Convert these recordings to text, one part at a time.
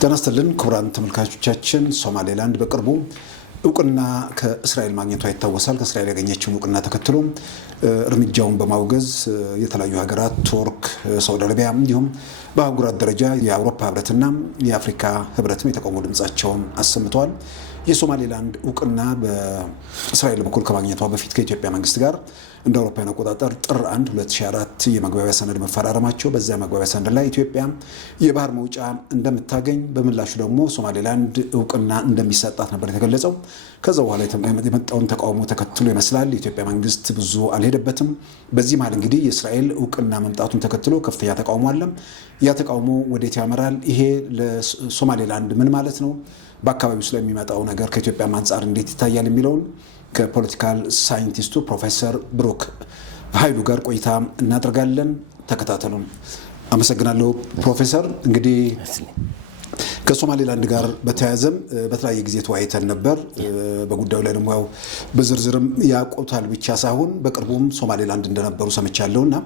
ጤና ይስጥልን ክቡራን ተመልካቾቻችን፣ ሶማሌላንድ በቅርቡ እውቅና ከእስራኤል ማግኘቷ ይታወሳል። ከእስራኤል ያገኘችውን እውቅና ተከትሎ እርምጃውን በማውገዝ የተለያዩ ሀገራት ቱርክ፣ ሳውዲ አረቢያ እንዲሁም በአህጉራት ደረጃ የአውሮፓ ህብረትና የአፍሪካ ህብረትም የተቃውሞ ድምጻቸውን አሰምተዋል። የሶማሌላንድ እውቅና በእስራኤል በኩል ከማግኘቷ በፊት ከኢትዮጵያ መንግስት ጋር እንደ አውሮፓውያን አቆጣጠር ጥር 1 2004 የመግባቢያ ሰነድ መፈራረማቸው፣ በዚያ መግባቢያ ሰነድ ላይ ኢትዮጵያ የባህር መውጫ እንደምታገኝ በምላሹ ደግሞ ሶማሌላንድ እውቅና እንደሚሰጣት ነበር የተገለጸው። ከዛ በኋላ የመጣውን ተቃውሞ ተከትሎ ይመስላል የኢትዮጵያ መንግስት ብዙ አልሄደበትም። በዚህ መሀል እንግዲህ የእስራኤል እውቅና መምጣቱን ተከትሎ ከፍተኛ ተቃውሞ አለ። ያ ተቃውሞ ወዴት ያመራል? ይሄ ለሶማሌላንድ ምን ማለት ነው? በአካባቢው ስለሚመጣው ነገር ከኢትዮጵያ አንጻር እንዴት ይታያል የሚለውን ከፖለቲካል ሳይንቲስቱ ፕሮፌሰር ብሩክ ኃይሉ ጋር ቆይታ እናደርጋለን። ተከታተሉ። አመሰግናለሁ ፕሮፌሰር። እንግዲህ ከሶማሌላንድ ጋር በተያያዘም በተለያየ ጊዜ ተወያይተን ነበር። በጉዳዩ ላይ ደግሞ ያው በዝርዝርም ያውቁታል ብቻ ሳይሆን በቅርቡም ሶማሌላንድ እንደነበሩ ሰምቻለሁ እና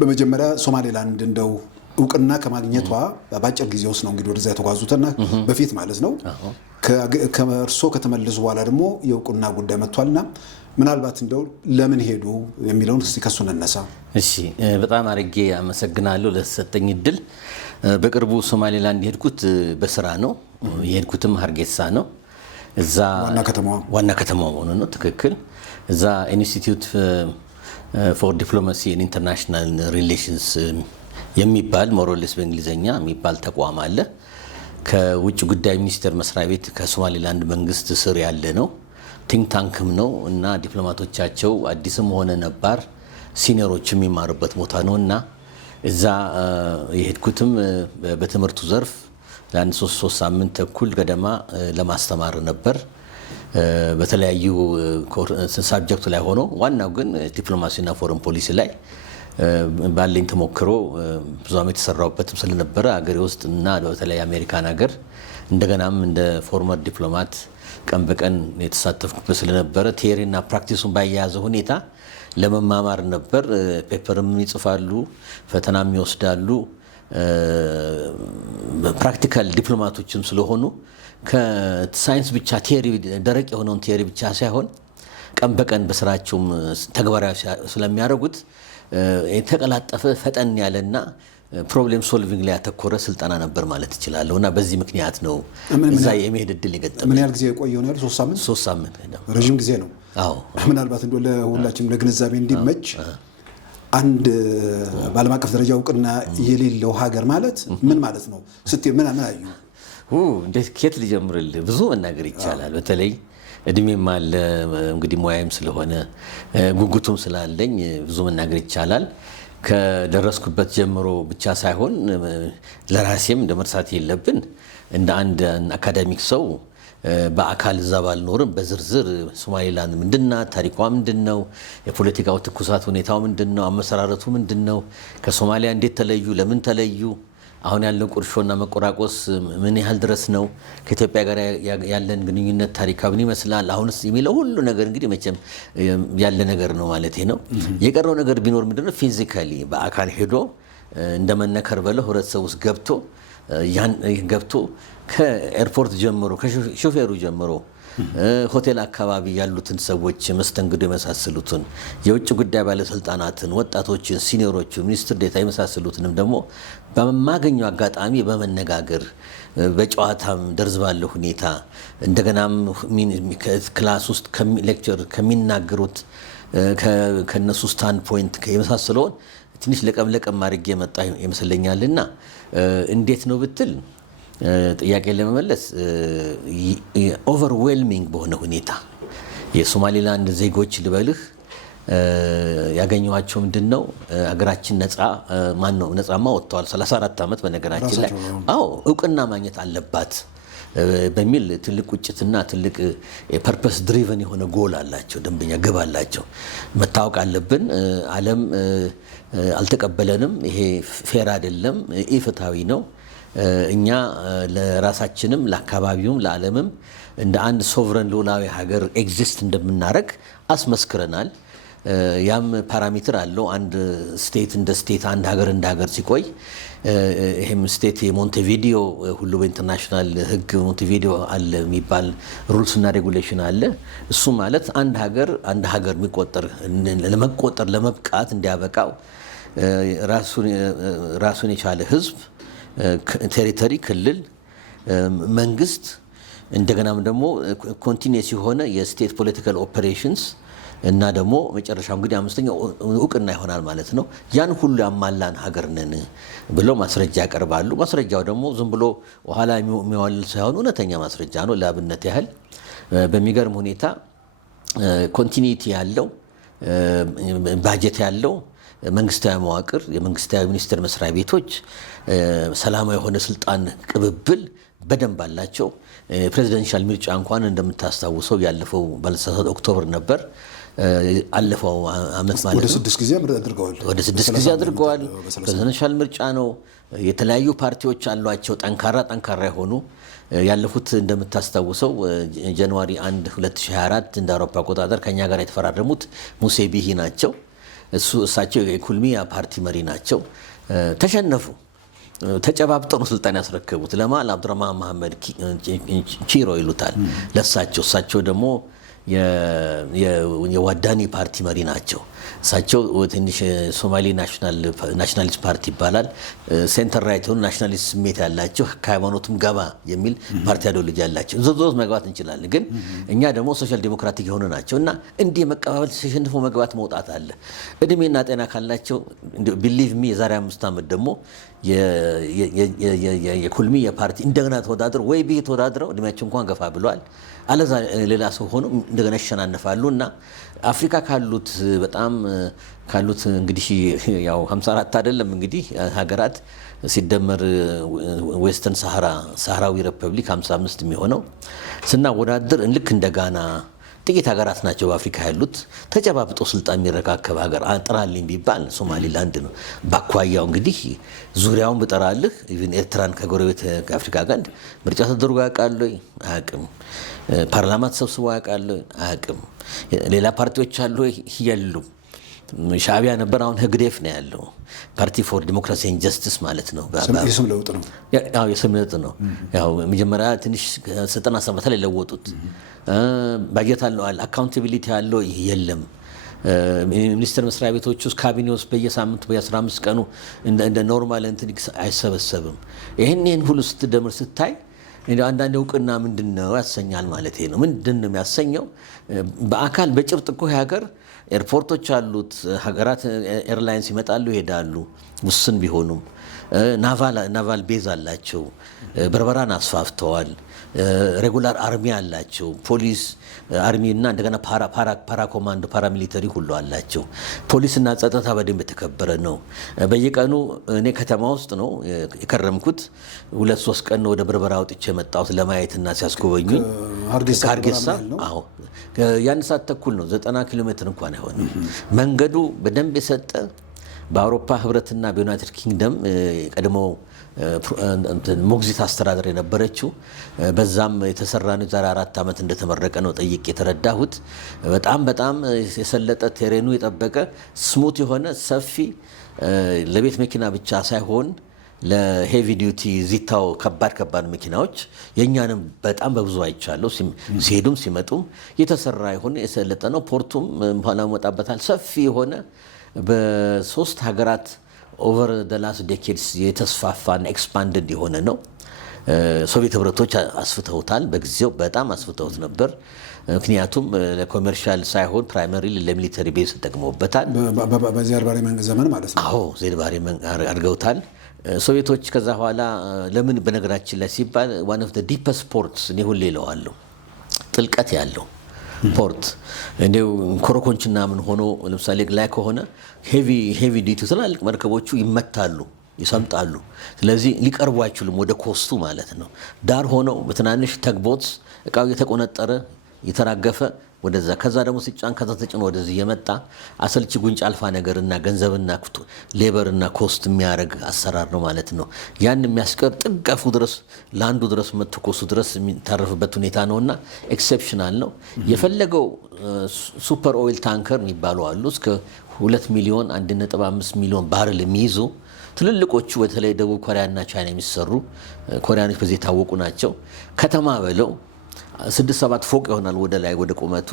በመጀመሪያ ሶማሌላንድ እንደው እውቅና ከማግኘቷ በአጭር ጊዜ ውስጥ ነው እንግዲህ ወደዛ የተጓዙትና በፊት ማለት ነው ከእርሶ ከተመለሱ በኋላ ደግሞ የእውቅና ጉዳይ መጥቷልና ምናልባት እንደው ለምን ሄዱ የሚለውን እስቲ ከሱ እንነሳ። እሺ፣ በጣም አድርጌ አመሰግናለሁ ለተሰጠኝ እድል። በቅርቡ ሶማሌላንድ የሄድኩት በስራ ነው። የሄድኩትም ሀርጌሳ ነው። እዛ ዋና ከተማዋ መሆኑ ነው። ትክክል። እዛ ኢንስቲትዩት ፎር ዲፕሎማሲ ኤንድ ኢንተርናሽናል ሪሌሽንስ የሚባል ሞሮሌስ በእንግሊዝኛ የሚባል ተቋም አለ። ከውጭ ጉዳይ ሚኒስቴር መስሪያ ቤት ከሶማሌላንድ መንግስት ስር ያለ ነው። ቲንክ ታንክም ነው እና ዲፕሎማቶቻቸው አዲስም ሆነ ነባር ሲኒየሮች የሚማሩበት ቦታ ነው እና እዛ የሄድኩትም በትምህርቱ ዘርፍ ለአንድ ሶስት ሳምንት ተኩል ገደማ ለማስተማር ነበር። በተለያዩ ሳብጀክቱ ላይ ሆኖ ዋናው ግን ዲፕሎማሲና ፎረን ፖሊሲ ላይ ባለኝ ተሞክሮ ብዙ ዓመት የተሰራውበትም ስለነበረ አገሬ ውስጥ እና በተለይ አሜሪካን ሀገር እንደገናም እንደ ፎርመር ዲፕሎማት ቀን በቀን የተሳተፍኩበት ስለነበረ ቲዮሪና ፕራክቲሱን ባያያዘ ሁኔታ ለመማማር ነበር። ፔፐርም ይጽፋሉ፣ ፈተናም ይወስዳሉ። ፕራክቲካል ዲፕሎማቶችም ስለሆኑ ከሳይንስ ብቻ ቲዮሪ ደረቅ የሆነውን ቲዮሪ ብቻ ሳይሆን ቀን በቀን በስራቸውም ተግባራዊ ስለሚያደርጉት የተቀላጠፈ ፈጠን ያለና ፕሮብሌም ሶልቪንግ ላይ ያተኮረ ስልጠና ነበር ማለት እችላለሁ እና በዚህ ምክንያት ነው እዛ የመሄድ እድል የገጠመኝ። ምን ያህል ጊዜ የቆየው ነው? 3 ሳምንት። 3 ሳምንት ረዥም ጊዜ ነው። አዎ። ምናልባት እንደው ለሁላችንም ለግንዛቤ እንዲመች አንድ በዓለም አቀፍ ደረጃ እውቅና የሌለው ሀገር ማለት ምን ማለት ነው ስትይ ምን አዩ? እንዴት ከየት ልጀምርልህ? ብዙ መናገር ይቻላል። በተለይ እድሜም አለ እንግዲህ ሙያዬም ስለሆነ ጉጉቱም ስላለኝ ብዙ መናገር ይቻላል። ከደረስኩበት ጀምሮ ብቻ ሳይሆን ለራሴም እንደ መርሳት የለብን እንደ አንድ አካዳሚክ ሰው በአካል እዛ ባልኖርም በዝርዝር ሶማሌላንድ ምንድናት፣ ታሪኳ ምንድነው፣ የፖለቲካው ትኩሳት ሁኔታው ምንድነው፣ አመሰራረቱ ምንድነው፣ ከሶማሊያ እንዴት ተለዩ፣ ለምን ተለዩ፣ አሁን ያለው ቁርሾና መቆራቆስ ምን ያህል ድረስ ነው፣ ከኢትዮጵያ ጋር ያለን ግንኙነት ታሪካዊ ምን ይመስላል፣ አሁንስ የሚለው ሁሉ ነገር እንግዲህ መቼም ያለ ነገር ነው ማለት ነው። የቀረው ነገር ቢኖር ምንድነው ፊዚካሊ በአካል ሄዶ እንደመነከር በለው ህብረተሰብ ውስጥ ገብቶ ከኤርፖርት ጀምሮ ከሾፌሩ ጀምሮ ሆቴል አካባቢ ያሉትን ሰዎች መስተንግዶ የመሳሰሉትን የውጭ ጉዳይ ባለስልጣናትን፣ ወጣቶችን፣ ሲኒየሮችን፣ ሚኒስትር ዴታ የመሳሰሉትንም ደግሞ በማገኘው አጋጣሚ በመነጋገር በጨዋታም ደርዝ ባለው ሁኔታ እንደገናም ክላስ ውስጥ ሌክቸር ከሚናገሩት ከነሱ ስታንድ ፖይንት የመሳሰለውን ትንሽ ለቀም አድርጌ የመጣ ይመስለኛልና እንዴት ነው ብትል ጥያቄ ለመመለስ ኦቨርዌልሚንግ በሆነ ሁኔታ የሶማሌላንድ ዜጎች ልበልህ ያገኘኋቸው ምንድነው ሀገራችን ነፃማ ወጥተዋል 34 ዓመት በነገራችን ላይ እውቅና ማግኘት አለባት በሚል ትልቅ ቁጭትና ትልቅ ፐርፐስ ድሪቨን የሆነ ጎል አላቸው፣ ደንበኛ ግብ አላቸው። መታወቅ አለብን፣ ዓለም አልተቀበለንም፣ ይሄ ፌር አይደለም፣ ኢፍትሃዊ ነው። እኛ ለራሳችንም ለአካባቢውም ለዓለምም እንደ አንድ ሶቨረን ሉዓላዊ ሀገር ኤግዚስት እንደምናደርግ አስመስክረናል። ያም ፓራሜትር አለው። አንድ ስቴት እንደ ስቴት አንድ ሀገር እንደ ሀገር ሲቆይ ይህም ስቴት የሞንቴቪዲዮ ሁሉ በኢንተርናሽናል ሕግ ሞንቴቪዲዮ አለ የሚባል ሩልስ እና ሬጉሌሽን አለ። እሱ ማለት አንድ ሀገር ለመቆጠር ለመብቃት እንዲያበቃው ራሱን የቻለ ሕዝብ፣ ቴሪቶሪ፣ ክልል፣ መንግስት እንደገናም ደግሞ ኮንቲኒየስ የሆነ የስቴት ፖለቲካል ኦፐሬሽንስ እና ደግሞ መጨረሻው እንግዲህ አምስተኛው እውቅና ይሆናል ማለት ነው። ያን ሁሉ ያሟላን ሀገር ነን ብለው ማስረጃ ያቀርባሉ። ማስረጃው ደግሞ ዝም ብሎ ኋላ የሚዋልል ሳይሆን እውነተኛ ማስረጃ ነው። ለአብነት ያህል በሚገርም ሁኔታ ኮንቲኒቲ ያለው ባጀት ያለው መንግስታዊ መዋቅር፣ የመንግስታዊ ሚኒስቴር መስሪያ ቤቶች ሰላማዊ የሆነ ስልጣን ቅብብል በደንብ አላቸው። ፕሬዚደንሻል ምርጫ እንኳን እንደምታስታውሰው ያለፈው ባለሳሳት ኦክቶበር ነበር። አለፈው አመት ማለት ነው። ወደ 6 ጊዜ አድርገዋል። ወደ 6 ጊዜ አድርገዋል። ፕሬዚደንሻል ምርጫ ነው። የተለያዩ ፓርቲዎች አሏቸው ጠንካራ የሆኑ ያለፉት እንደምታስታውሰው ጃንዋሪ 1 2024 እንደ አውሮፓ አቆጣጠር ከኛ ጋር የተፈራረሙት ሙሴ ቢሂ ናቸው። እሳቸው የኩልሚያ ፓርቲ መሪ ናቸው። ተሸነፉ። ተጨባብጠው ነው ስልጣን ያስረከቡት። ለማል አብዱራህማን መሐመድ ቺሮ ይሉታል ለሳቸው። እሳቸው ደግሞ የዋዳኒ ፓርቲ መሪ ናቸው። እሳቸው ትንሽ ሶማሌ ናሽናሊስት ፓርቲ ይባላል። ሴንተር ራይት የሆኑ ናሽናሊስት ስሜት ያላቸው ከሃይማኖቱም ገባ የሚል ፓርቲ አይዲዮሎጂ ያላቸው ዝርዝሮች መግባት እንችላለን። ግን እኛ ደግሞ ሶሻል ዴሞክራቲክ የሆኑ ናቸው እና እንዲህ መቀባበል ተሸንፎ መግባት መውጣት አለ። እድሜና ጤና ካላቸው ቢሊቭ ሚ የዛሬ 5 ዓመት ደግሞ የኩልሚ የፓርቲ እንደገና ተወዳድረው ወይ ብሄ ተወዳድረው እድሜያቸው እንኳን ገፋ ብለዋል። አለዛ ሌላ ሰው ሆኖ እንደገና ይሸናነፋሉ እና አፍሪካ ካሉት እንግዲህ ያው 54 አይደለም እንግዲህ ሀገራት ሲደመር ዌስተርን ሳህራዊ ሪፐብሊክ 55 የሚሆነው ስናወዳድር ልክ እንደ ጋና ጥቂት ሀገራት ናቸው በአፍሪካ ያሉት። ተጨባብጦ ስልጣን የሚረካከብ ሀገር ጥራልኝ ቢባል ሶማሊላንድ ነው። በአኳያው እንግዲህ ዙሪያውን ብጠራልህ ኢቭን ኤርትራን ከጎረቤት ከአፍሪካ ጋር ምርጫ ተደርጎ ያውቃል? አያውቅም። ፓርላማ ተሰብስቦ ያውቃል? አያውቅም። ሌላ ፓርቲዎች አሉ? የሉም። ሻዕቢያ ነበር፣ አሁን ህግዴፍ ነው ያለው። ፓርቲ ፎር ዲሞክራሲ ኤንድ ጀስቲስ ማለት ነው። የስም ለውጥ ነው። ያው የስም ለውጥ ነው። ያው መጀመሪያ ትንሽ 97 ላይ ለወጡት። ባጀት አለው፣ አካውንታቢሊቲ አለው። የለም። ሚኒስቴር መስሪያ ቤቶች ውስጥ ካቢኔ ውስጥ በየሳምንቱ በየ15 ቀኑ እንደ ኖርማል እንትን አይሰበሰብም። ይህን ሁሉ ስትደምር ስታይ አንዳንድ እውቅና ምንድን ነው ያሰኛል ማለት ነው። ምንድን ነው የሚያሰኘው? በአካል በጭብጥ እኮ ሀገር ኤርፖርቶች አሉት። ሀገራት ኤርላይንስ ይመጣሉ ይሄዳሉ፣ ውስን ቢሆኑም ናቫል ቤዝ አላቸው። በርበራን አስፋፍተዋል። ሬጉላር አርሚ አላቸው። ፖሊስ አርሚ እና እንደገና ፓራ ኮማንዶ ፓራሚሊተሪ ሁሉ አላቸው። ፖሊስና ጸጥታ በደንብ የተከበረ ነው። በየቀኑ እኔ ከተማ ውስጥ ነው የከረምኩት። 2-3 ቀን ወደ በርበራ ወጥቼ የመጣሁት ለማየትና ሲያስጎበኙኝ ከሀርጌሳ። አዎ ያን ሰዓት ተኩል ነው፣ 90 ኪሎ ሜትር እንኳን አይሆንም። መንገዱ በደንብ የሰጠ በአውሮፓ ህብረትና በዩናይትድ ኪንግደም ቀድሞ ሞግዚት አስተዳደር የነበረችው በዛም የተሰራ ነው። ዛሬ 4 ዓመት እንደተመረቀ ነው ጠይቄ የተረዳሁት። በጣም የሰለጠ ቴሬኑ የጠበቀ ስሙት የሆነ ሰፊ ለቤት መኪና ብቻ ሳይሆን ለሄቪ ዲዩቲ ዚታው ከባድ መኪናዎች የእኛንም በጣም በብዙ አይቻለሁ። ሲሄዱም ሲመጡም የተሰራ የሆነ የሰለጠ ነው። ፖርቱም በኋላ መጣበታል። ሰፊ የሆነ በ3 ሀገራት ኦቨር ደላስ ዴኬድስ የተስፋፋና ኤክስፓንድድ የሆነ ነው። ሶቪየት ህብረቶች አስፍተውታል። በጊዜው በጣም አስፍተውት ነበር። ምክንያቱም ለኮሜርሻል ሳይሆን ፕራይመሪ ለሚሊተሪ ቤዝ ተጠቅመውበታል። በዚያድ ባሬ ዘመን ማለት ነው። አዎ ዚያድ ባሬ አድርገውታል ሶቪየቶች። ከዛ በኋላ ለምን በነገራችን ላይ ሲባል ዋን ኦፍ ዘ ዲፐስት ፖርትስ እኔ ሁሌ እለዋለሁ፣ ጥልቀት ያለው ፖርት እንደው ኮረኮንችና ምን ሆኖ ለምሳሌ ላይ ከሆነ ሄቪ ዲቲ ትላልቅ መርከቦቹ ይመታሉ፣ ይሰምጣሉ። ስለዚህ ሊቀርቡ አይችሉም ወደ ኮስቱ ማለት ነው። ዳር ሆነው በትናንሽ ተግቦት እቃው የተቆነጠረ የተራገፈ ወደዛ ከዛ ደግሞ ሲጫን ከዛ ተጭኖ ወደዚህ የመጣ አሰልቺ ጉንጭ አልፋ ነገርና ገንዘብና ሌበርና ኮስት የሚያደርግ አሰራር ነው ማለት ነው። ያን የሚያስቀር ጥጋፉ ድረስ ለአንዱ ድረስ መጥቶ ኮሱ ድረስ የሚታረፍበት ሁኔታ ነውና ኤክሴፕሽናል ነው። የፈለገው ሱፐር ኦይል ታንከር የሚባሉ አሉ እስከ 2 ሚሊዮን 1.5 ሚሊዮን ባረል የሚይዙ ትልልቆቹ በተለይ ደቡብ ኮሪያና ቻይና የሚሰሩ ኮሪያኖች በዚህ የታወቁ ናቸው። ከተማ በለው 6-7 ፎቅ ይሆናል ወደ ላይ ወደ ቁመቱ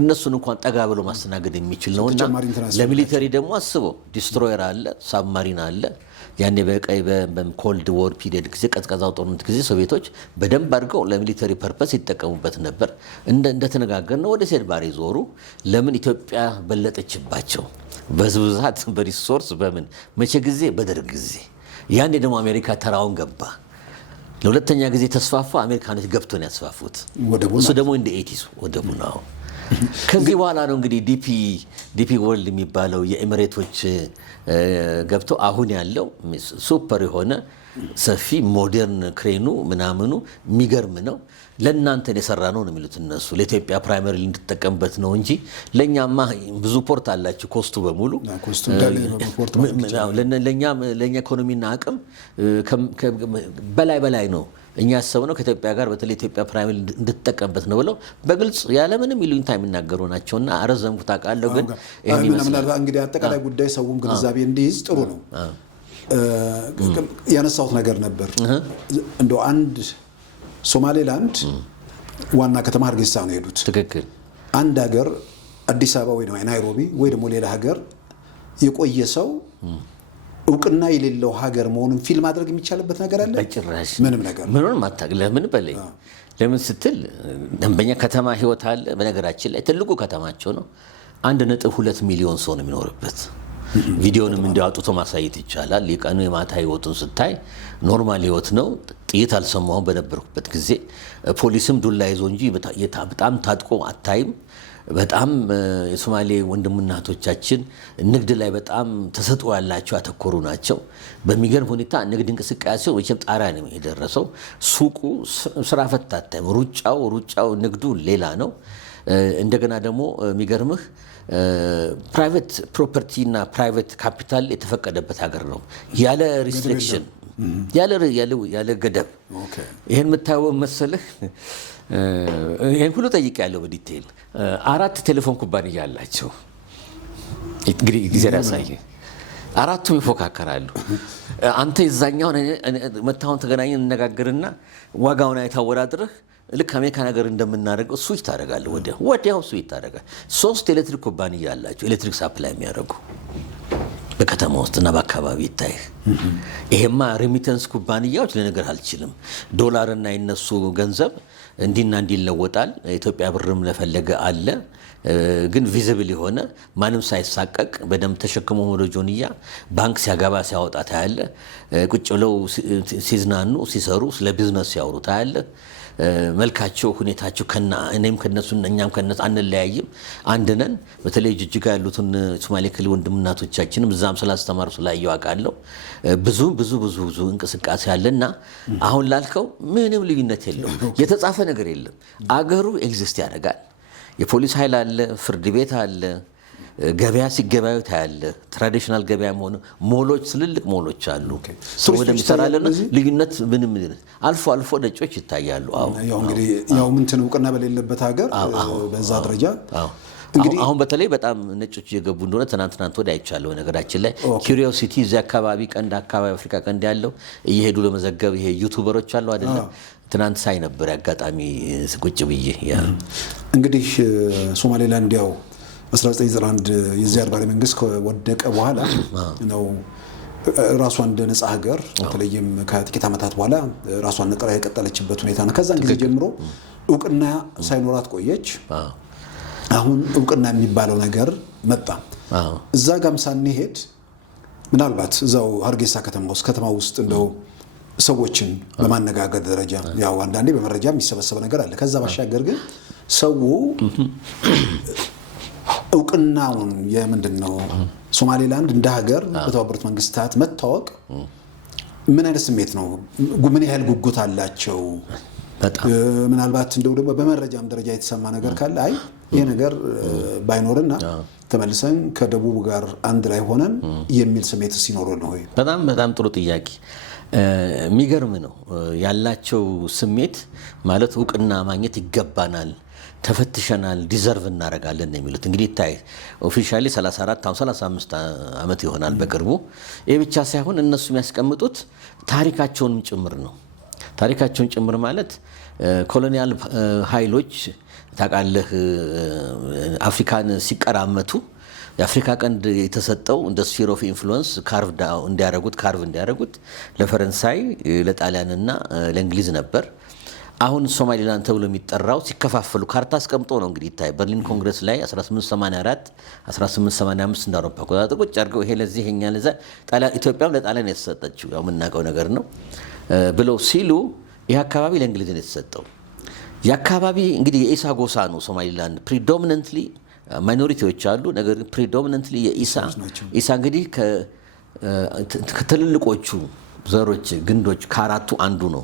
እነሱን እንኳን ጠጋ ብሎ ማስተናገድ የሚችል ነውና ለሚሊተሪ ደግሞ አስበው ዲስትሮየር አለ፣ ሳብማሪን አለ። ያኔ በቀይ በኮልድ ዎር ፒሪየድ ጊዜ ቀዝቃዛው ጦርነት ጊዜ ሶቪየቶች በደንብ አድርገው ለሚሊተሪ ፐርፐስ ይጠቀሙበት ነበር። እንደተነጋገርነው ወደ ሴድባሪ ዞሩ። ለምን ኢትዮጵያ በለጠችባቸው በብዛት በሪሶርስ በምን መቼ ጊዜ በደርግ ጊዜ። ያኔ ደግሞ አሜሪካ ተራውን ገባ። ለሁለተኛ ጊዜ ተስፋፋ። አሜሪካኖች ገብቶ ነው ያስፋፉት። እሱ ደግሞ እንደ 80s ወደቡ ነው። ከዚህ በኋላ ነው እንግዲህ ዲፒ ወርልድ የሚባለው የኤሚሬቶች ገብቶ አሁን ያለው ሱፐር የሆነ ሰፊ ሞደርን ክሬኑ ምናምኑ የሚገርም ነው። ለእናንተ የሰራ ነው የሚሉት እነሱ ለኢትዮጵያ ፕራይመሪ እንድትጠቀምበት ነው እንጂ ለእኛማ ብዙ ፖርት አላችሁ ኮስቱ በሙሉ ለእኛ ኢኮኖሚና አቅም በላይ ነው። እኛ ያሰብነው ከኢትዮጵያ ጋር በተለይ ኢትዮጵያ ፕራይመሪ እንድትጠቀምበት ነው ብለው በግልጽ ያለምንም ይሉኝታ የሚናገሩ ናቸውና አረዘምኩት አውቃለሁ። ግን ምናልባት እንግዲህ አጠቃላይ ጉዳይ ሰውም ግንዛቤ እንዲይዝ ጥሩ ነው። ያነሳሁት ነገር ነበር እንደው አንድ ሶማሌላንድ ዋና ከተማ ሀርጌሳ ነው የሄዱት። ትክክል። አንድ ሀገር አዲስ አበባ ወይ ደግሞ ናይሮቢ ወይ ደግሞ ሌላ ሀገር የቆየ ሰው እውቅና የሌለው ሀገር መሆኑን ፊልም ማድረግ የሚቻልበት ነገር አለ? በጭራሽ ምንም ነገር ምንም አታግለ ምን በለኝ። ለምን ስትል ደንበኛ ከተማ ህይወት አለ። በነገራችን ላይ ትልቁ ከተማቸው ነው። 1.2 ሚሊዮን ሰው ነው የሚኖርበት። ቪዲዮንም እንዲያወጡት ማሳየት ይቻላል። የቀኑ የማታ ህይወቱን ስታይ ኖርማል ህይወት ነው። ጥይት አልሰማሁም በነበርኩበት ጊዜ። ፖሊስም ዱላ ይዞ እንጂ በጣም ታጥቆ አታይም። በጣም የሶማሌ ወንድምና እህቶቻችን ንግድ ላይ በጣም ተሰጥኦ ያላቸው ያተኮሩ ናቸው። በሚገርም ሁኔታ ንግድ እንቅስቃሴው ወይም ጣሪያ ነው የደረሰው። ሱቁ ስራ ፈት አታይም። ሩጫው ንግዱ ሌላ ነው። እንደገና ደግሞ የሚገርምህ ፕራይቬት ፕሮፐርቲ እና ፕራይቬት ካፒታል የተፈቀደበት ሀገር ነው ያለ ሪስትሪክሽን ያለ ገደብ። ይህን የምታየው መሰለህ ይህን ሁሉ ጠይቄ ያለው በዲቴይል 4 ቴሌፎን ኩባንያ አላቸው። እንግዲህ ጊዜ ያሳይ 4ቱም ይፎካከራሉ። አንተ የዛኛውን መታውን ተገናኘን እነጋገርና ዋጋውን አይታወዳድረህ ልክ አሜሪካ ነገር እንደምናደርገው ስዊች ታደርጋለህ። ወዲያው ስዊች ታደርጋለህ። 3 ኤሌክትሪክ ኩባንያ አላቸው ኤሌክትሪክ ሳፕላይ የሚያደርጉ በከተማ ውስጥና በአካባቢ ይታይህ። ይሄማ ሬሚተንስ ኩባንያዎች ልነግር አልችልም። ዶላርና የነሱ ገንዘብ እንዲና እንዲለወጣል። ኢትዮጵያ ብርም ለፈለገ አለ። ግን ቪዚብል የሆነ ማንም ሳይሳቀቅ በደንብ ተሸክሞ ወደ ጆንያ ባንክ ሲያገባ ሲያወጣ ታያለ። ቁጭ ብለው ሲዝናኑ ሲሰሩ ስለ ቢዝነስ ሲያወሩ ታያለ። መልካቸው ሁኔታቸው እኔም ከነሱ እኛም ከነሱ አንለያይም፣ አንድ ነን። በተለይ ጅጅጋ ያሉትን ሶማሌ ክልል ወንድምናቶቻችንም እዛም ስላስተማሩ ስላየው አውቃለሁ። ብዙ እንቅስቃሴ አለና አሁን ላልከው ምንም ልዩነት የለውም። የተጻፈ ነገር የለም። አገሩ ኤግዚስት ያደርጋል። የፖሊስ ኃይል አለ፣ ፍርድ ቤት አለ፣ ገበያ ሲገበያዩ ታያለ። ትራዲሽናል ገበያ ሆነ ሞሎች፣ ትልልቅ ሞሎች አሉ። ሰው እንደሚሰራለና ልዩነት ምንም አልፎ ነጮች ይታያሉ። ያው እንግዲህ ያው ምንትን እውቅና በሌለበት ሀገር በዛ ደረጃ እንግዲህ አሁን በተለይ በጣም ነጮች እየገቡ እንደሆነ ትናንት ወዲያ አይቻለሁ። ነገራችን ላይ ኪሪዮሲቲ እዚህ አካባቢ ቀንድ አካባቢ አፍሪካ ቀንድ ያለው እየሄዱ ለመዘገብ ይሄ ዩቲዩበሮች አሉ አይደለም። ትናንት ሳይ ነበር አጋጣሚ ቁጭ ብዬ። እንግዲህ ሶማሌላንድ ያው 1991 የዚያድ ባሬ መንግስት ከወደቀ በኋላ ነው ራሷን እንደ ነፃ ሀገር በተለይም ከጥቂት ዓመታት በኋላ ራሷን ነጥራ የቀጠለችበት ሁኔታ ነው። ከዛን ጊዜ ጀምሮ እውቅና ሳይኖራት ቆየች። አሁን እውቅና የሚባለው ነገር መጣ። እዛ ጋም ሳንሄድ ምናልባት እዛው ሀርጌሳ ከተማ ውስጥ እንደው ሰዎችን በማነጋገር ደረጃ ያው አንዳንዴ በመረጃ የሚሰበሰብ ነገር አለ። ከዛ ባሻገር ግን ሰው እውቅናውን የምንድነው ሶማሌላንድ እንደ ሀገር በተባበሩት መንግስታት መታወቅ ምን አይነት ስሜት ነው? ምን ያህል ጉጉት አላቸው? ምናልባት እንደው ደግሞ በመረጃም ደረጃ የተሰማ ነገር ካለ አይ ይሄ ነገር ባይኖርና ተመልሰን ከደቡብ ጋር አንድ ላይ ሆነን የሚል ስሜት ሲኖር ነው ወይ? በጣም ጥሩ ጥያቄ። የሚገርም ነው ያላቸው ስሜት ማለት እውቅና ማግኘት ይገባናል፣ ተፈትሸናል፣ ዲዘርቭ እናደርጋለን ነው የሚሉት። እንግዲህ ታይ ኦፊሻሊ 34 35 ዓመት ይሆናል በቅርቡ። ይህ ብቻ ሳይሆን እነሱ የሚያስቀምጡት ታሪካቸውንም ጭምር ነው። ታሪካቸውን ጭምር ማለት ኮሎኒያል ኃይሎች ታውቃለህ አፍሪካን ሲቀራመቱ የአፍሪካ ቀንድ የተሰጠው እንደ ስፊር ኦፍ ኢንፍሉዌንስ ካርቭ እንዲያደርጉት ለፈረንሳይ ለጣሊያንና ለእንግሊዝ ነበር። አሁን ሶማሊላንድ ተብሎ የሚጠራው ሲከፋፈሉ ካርታ አስቀምጦ ነው እንግዲህ ይታይ በርሊን ኮንግረስ ላይ 1884 1885 እንደ አውሮፓ አቆጣጠር ቁጭ አድርገው ይሄ ለዚህ ይሄኛ ለዛ ኢትዮጵያም ለጣሊያን የተሰጠችው ያው የምናውቀው ነገር ነው ብለው ሲሉ ይህ አካባቢ ለእንግሊዝ ነው የተሰጠው። የአካባቢ እንግዲህ የኢሳ ጎሳ ነው ሶማሊላንድ። ፕሪዶሚነንትሊ ማይኖሪቲዎች አሉ፣ ነገር ግን ፕሪዶሚነንትሊ የኢሳ እንግዲህ ከትልልቆቹ ዘሮች ግንዶች ከአራቱ አንዱ ነው።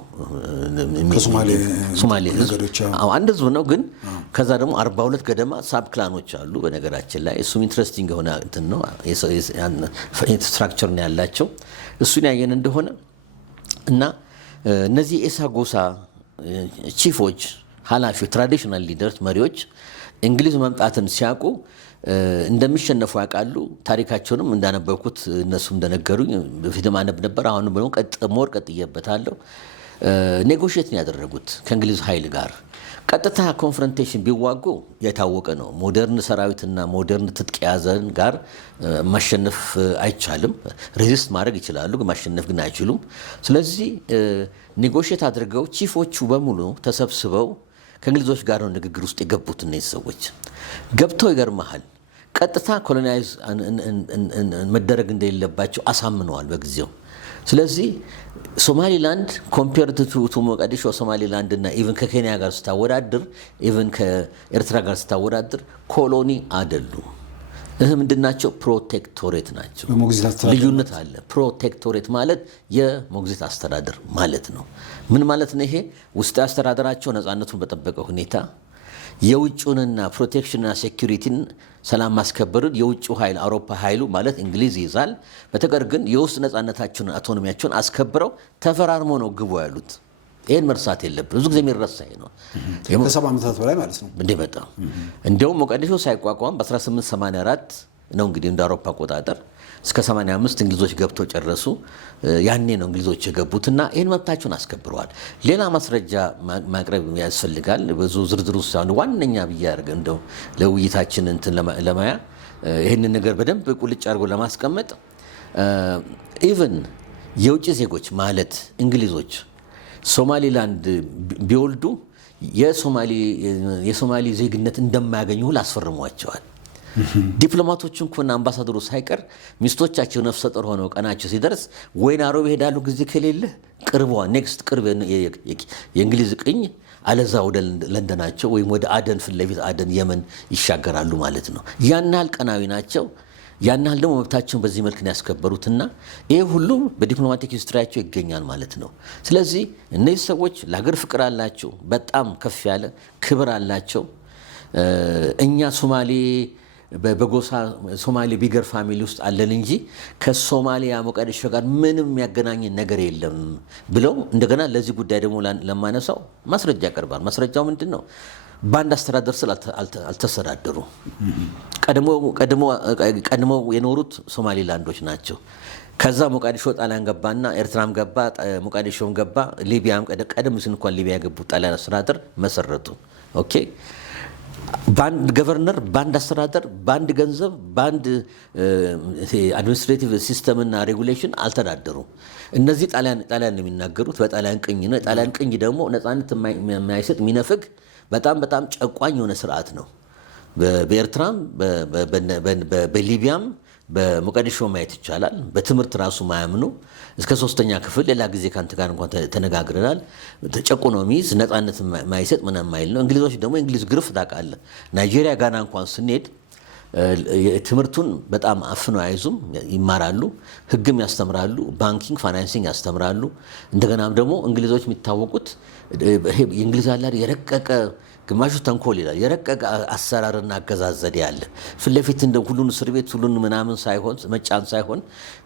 ሶማሌ አንድ ህዝብ ነው፣ ግን ከዛ ደግሞ 42 ገደማ ሳብ ክላኖች አሉ። በነገራችን ላይ እሱም ኢንትረስቲንግ የሆነ እንትን ነው ስትራክቸር ነው ያላቸው። እሱን ያየን እንደሆነ እና እነዚህ የኢሳ ጎሳ ቺፎች፣ ኃላፊዎች፣ ትራዲሽናል ሊደርስ መሪዎች እንግሊዝ መምጣትን ሲያውቁ እንደሚሸነፉ ያውቃሉ። ታሪካቸውንም እንዳነበብኩት እነሱ እንደነገሩኝ በፊትም አነብ ነበር። አሁን ብለው ሞር ቀጥዬበታለሁ። ኔጎሽየት ነው ያደረጉት ከእንግሊዝ ኃይል ጋር። ቀጥታ ኮንፍሮንቴሽን ቢዋጉ የታወቀ ነው። ሞደርን ሰራዊትና ሞደርን ትጥቅ የያዘን ጋር ማሸነፍ አይቻልም። ሬዚስት ማድረግ ይችላሉ፣ ግን ማሸነፍ ግን አይችሉም። ስለዚህ ኔጎሽየት አድርገው ቺፎቹ በሙሉ ተሰብስበው ከእንግሊዞች ጋር ነው ንግግር ውስጥ የገቡት። እነዚህ ሰዎች ገብተው ይገርመሃል ቀጥታ ኮሎናይዝ መደረግ እንደሌለባቸው አሳምነዋል በጊዜው። ስለዚህ ሶማሊላንድ ኮምፔርድ ቱ ሞቃዲሾ ሶማሊላንድ እና ኢቨን ከኬንያ ጋር ስታወዳድር ኢቨን ከኤርትራ ጋር ስታወዳድር ኮሎኒ አይደሉም። ይህ ምንድናቸው? ፕሮቴክቶሬት ናቸው። ልዩነት አለ። ፕሮቴክቶሬት ማለት የሞግዚት አስተዳደር ማለት ነው። ምን ማለት ነው? ይሄ ውስጥ አስተዳደራቸው ነፃነቱን በጠበቀ ሁኔታ የውጭውንና ፕሮቴክሽንና ሴኩሪቲን ሰላም ማስከበርን የውጭ ኃይል አውሮፓ ኃይሉ ማለት እንግሊዝ ይይዛል። በተቀር ግን የውስጥ ነፃነታቸውን አውቶኖሚያቸውን አስከብረው ተፈራርሞ ነው ግቡ ያሉት። ይህን መርሳት የለብን። ብዙ ጊዜ የሚረሳ ነው። ከ70 ዓመታት በላይ ማለት ነው እንዴ! በጣም እንዲያውም ሞቃዲሾ ሳይቋቋም በ1884 ነው እንግዲህ እንደ አውሮፓ አቆጣጠር እስከ 85 እንግሊዞች ገብተው ጨረሱ። ያኔ ነው እንግሊዞች የገቡትና ይህን መብታቸውን አስከብረዋል። ሌላ ማስረጃ ማቅረብ ያስፈልጋል። ብዙ ዝርዝር ውስጥ ዋነኛ ብዬ አድርገ እንደው ለውይይታችን እንትን ለማያ ይህንን ነገር በደንብ ቁልጭ አድርጎ ለማስቀመጥ ኢቨን የውጭ ዜጎች ማለት እንግሊዞች ሶማሊላንድ ቢወልዱ የሶማሊ ዜግነት እንደማያገኙ ሁሉ አስፈርሟቸዋል። ዲፕሎማቶች እንኳን አምባሳደሩ ሳይቀር ሚስቶቻቸው ነፍሰ ጡር ሆነው ቀናቸው ሲደርስ ወይ ናይሮቢ ሄዳሉ፣ ጊዜ ከሌለ ቅርቧ ኔክስት ቅርብ የእንግሊዝ ቅኝ አለዛ ወደ ለንደናቸው ወይም ወደ አደን ፊት ለፊት አደን የመን ይሻገራሉ ማለት ነው። ያን ያህል ቀናዊ ናቸው። ያን ያህል ደግሞ መብታቸውን በዚህ መልክ ነው ያስከበሩትና ይሄ ሁሉም በዲፕሎማቲክ ሂስትሪያቸው ይገኛል ማለት ነው። ስለዚህ እነዚህ ሰዎች ለሀገር ፍቅር አላቸው፣ በጣም ከፍ ያለ ክብር አላቸው። እኛ ሶማሌ በጎሳ ሶማሌ ቢገር ፋሚሊ ውስጥ አለን እንጂ ከሶማሊያ ሞቃዲሾ ጋር ምንም የሚያገናኝ ነገር የለም ብለው እንደገና ለዚህ ጉዳይ ደግሞ ለማነሳው ማስረጃ ያቀርባል። ማስረጃው ምንድን ነው? በአንድ አስተዳደር ስል አልተስተዳደሩ። ቀድሞ የኖሩት ሶማሊላንዶች ናቸው። ከዛ ሞቃዲሾ ጣሊያን ገባና ኤርትራም ገባ፣ ሞቃዲሾም ገባ፣ ሊቢያም ቀደም ሲል እንኳን ሊቢያ የገቡት ጣሊያን አስተዳደር መሰረቱ። ኦኬ በአንድ ገቨርነር፣ በአንድ አስተዳደር፣ በአንድ ገንዘብ፣ በአንድ አድሚኒስትሬቲቭ ሲስተምና ሬጉሌሽን አልተዳደሩም። እነዚህ ጣሊያን ነው የሚናገሩት። በጣሊያን ቅኝ ነው። የጣሊያን ቅኝ ደግሞ ነፃነት የማይሰጥ የሚነፍግ በጣም ጨቋኝ የሆነ ስርዓት ነው። በኤርትራም በሊቢያም በሞቃዲሾ ማየት ይቻላል። በትምህርት ራሱ ማያምኑ እስከ 3ኛ ክፍል ሌላ ጊዜ ከአንተ ጋር እንኳን ተነጋግረናል። ተጨቁኖ ሚይዝ ነፃነት ማይሰጥ ምናምን ማይል ነው። እንግሊዞች ደግሞ እንግሊዝ ግርፍ ታውቃለህ። ናይጄሪያ፣ ጋና እንኳን ስንሄድ ትምህርቱን በጣም አፍነው አይዙም፣ ይማራሉ፣ ህግም ያስተምራሉ፣ ባንኪንግ ፋይናንሲንግ ያስተምራሉ። እንደገናም ደግሞ እንግሊዞች የሚታወቁት የእንግሊዝ ያለ የረቀቀ ግማሹ ተንኮል ይላል የረቀቀ አሰራርና አገዛዝ ዘዴ ያለ ፊት ለፊት እንደ ሁሉን እስር ቤት ሁሉን ምናምን ሳይሆን መጫን ሳይሆን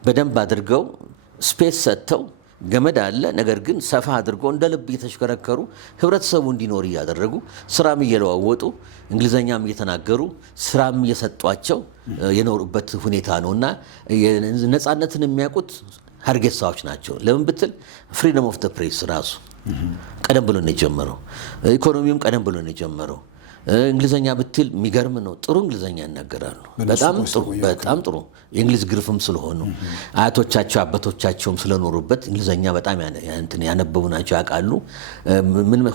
በደንብ አድርገው ስፔስ ሰጥተው ገመድ አለ። ነገር ግን ሰፋ አድርጎ እንደ ልብ እየተሽከረከሩ ህብረተሰቡ እንዲኖር እያደረጉ ስራም እየለዋወጡ እንግሊዘኛም እየተናገሩ ስራም እየሰጧቸው የኖሩበት ሁኔታ ነው እና ነፃነትን የሚያውቁት ሀርጌሳዎች ናቸው። ለምን ብትል ፍሪደም ኦፍ ዘ ፕሬስ ራሱ ቀደም ብሎ ነው የጀመረው። ኢኮኖሚውም ቀደም ብሎ ነው የጀመረው። እንግሊዘኛ ብትል የሚገርም ነው። ጥሩ እንግሊዘኛ ይናገራሉ። በጣም ጥሩ የእንግሊዝ ግርፍም ስለሆኑ አያቶቻቸው አባቶቻቸውም ስለኖሩበት እንግሊዘኛ በጣም ያነበቡ ናቸው፣ ያውቃሉ።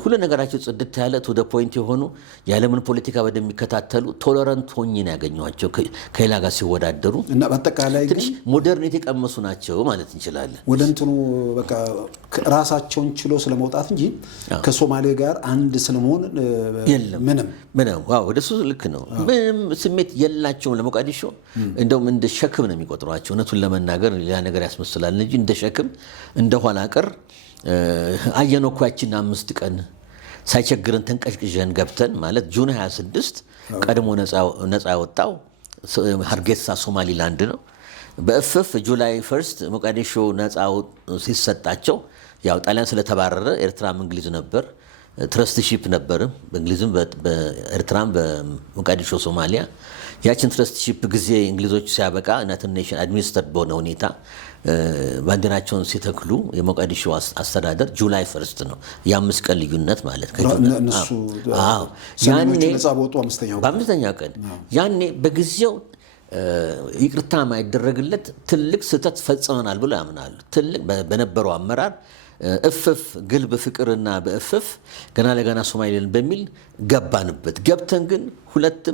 ሁሉ ነገራቸው ጽድት ያለ ቱ ደ ፖይንት የሆኑ የዓለምን ፖለቲካ ወደሚከታተሉ ቶለረንት ሆኜ ነው ያገኟቸው ከሌላ ጋር ሲወዳደሩ እና በአጠቃላይ ትንሽ ሞደርኒቲ የቀመሱ ናቸው ማለት እንችላለን። ወደ እንትኑ በቃ ራሳቸውን ችሎ ስለመውጣት እንጂ ከሶማሌ ጋር አንድ ስለመሆን ምንም ወደሱ ልክ ነው። ምንም ስሜት የላቸውም ለሞቃዲሾ። እንደውም እንደ ሸክም ነው የሚቆጥሯቸው። እውነቱን ለመናገር ሌላ ነገር ያስመስላል እንጂ እንደ ሸክም እንደ ኋላ ቀር አየነው እኮ ያችን 5 ቀን ሳይቸግረን ተንቀሽቅዥን ገብተን ማለት ጁን 26 ቀድሞ ነፃ ያወጣው ሀርጌሳ ሶማሊላንድ ነው። በእፍፍ ጁላይ 1 ሞቃዲሾ ነፃ ሲሰጣቸው ያው ጣሊያን ስለተባረረ ኤርትራም እንግሊዝ ነበር፣ ትረስትሺፕ ነበር በእንግሊዝም በኤርትራም በሞቃዲሾ ሶማሊያ። ያችን ትረስትሺፕ ጊዜ እንግሊዞች ሲያበቃ ዩናይትድ ኔሽን አድሚኒስተርድ በሆነ ሁኔታ ባንዲራቸውን ሲተክሉ የሞቃዲሾ አስተዳደር ጁላይ 1 ነው። የ5 ቀን ልዩነት ማለት በ5ኛው ቀን ያኔ በጊዜው ይቅርታ ማይደረግለት ትልቅ ስህተት ፈጽመናል ብሎ ያምናሉ። ትልቅ በነበረው አመራር እፍፍ ግልብ ፍቅርና በእፍፍ ገና ለገና ሶማሌን በሚል ገባንበት። ገብተን ግን 2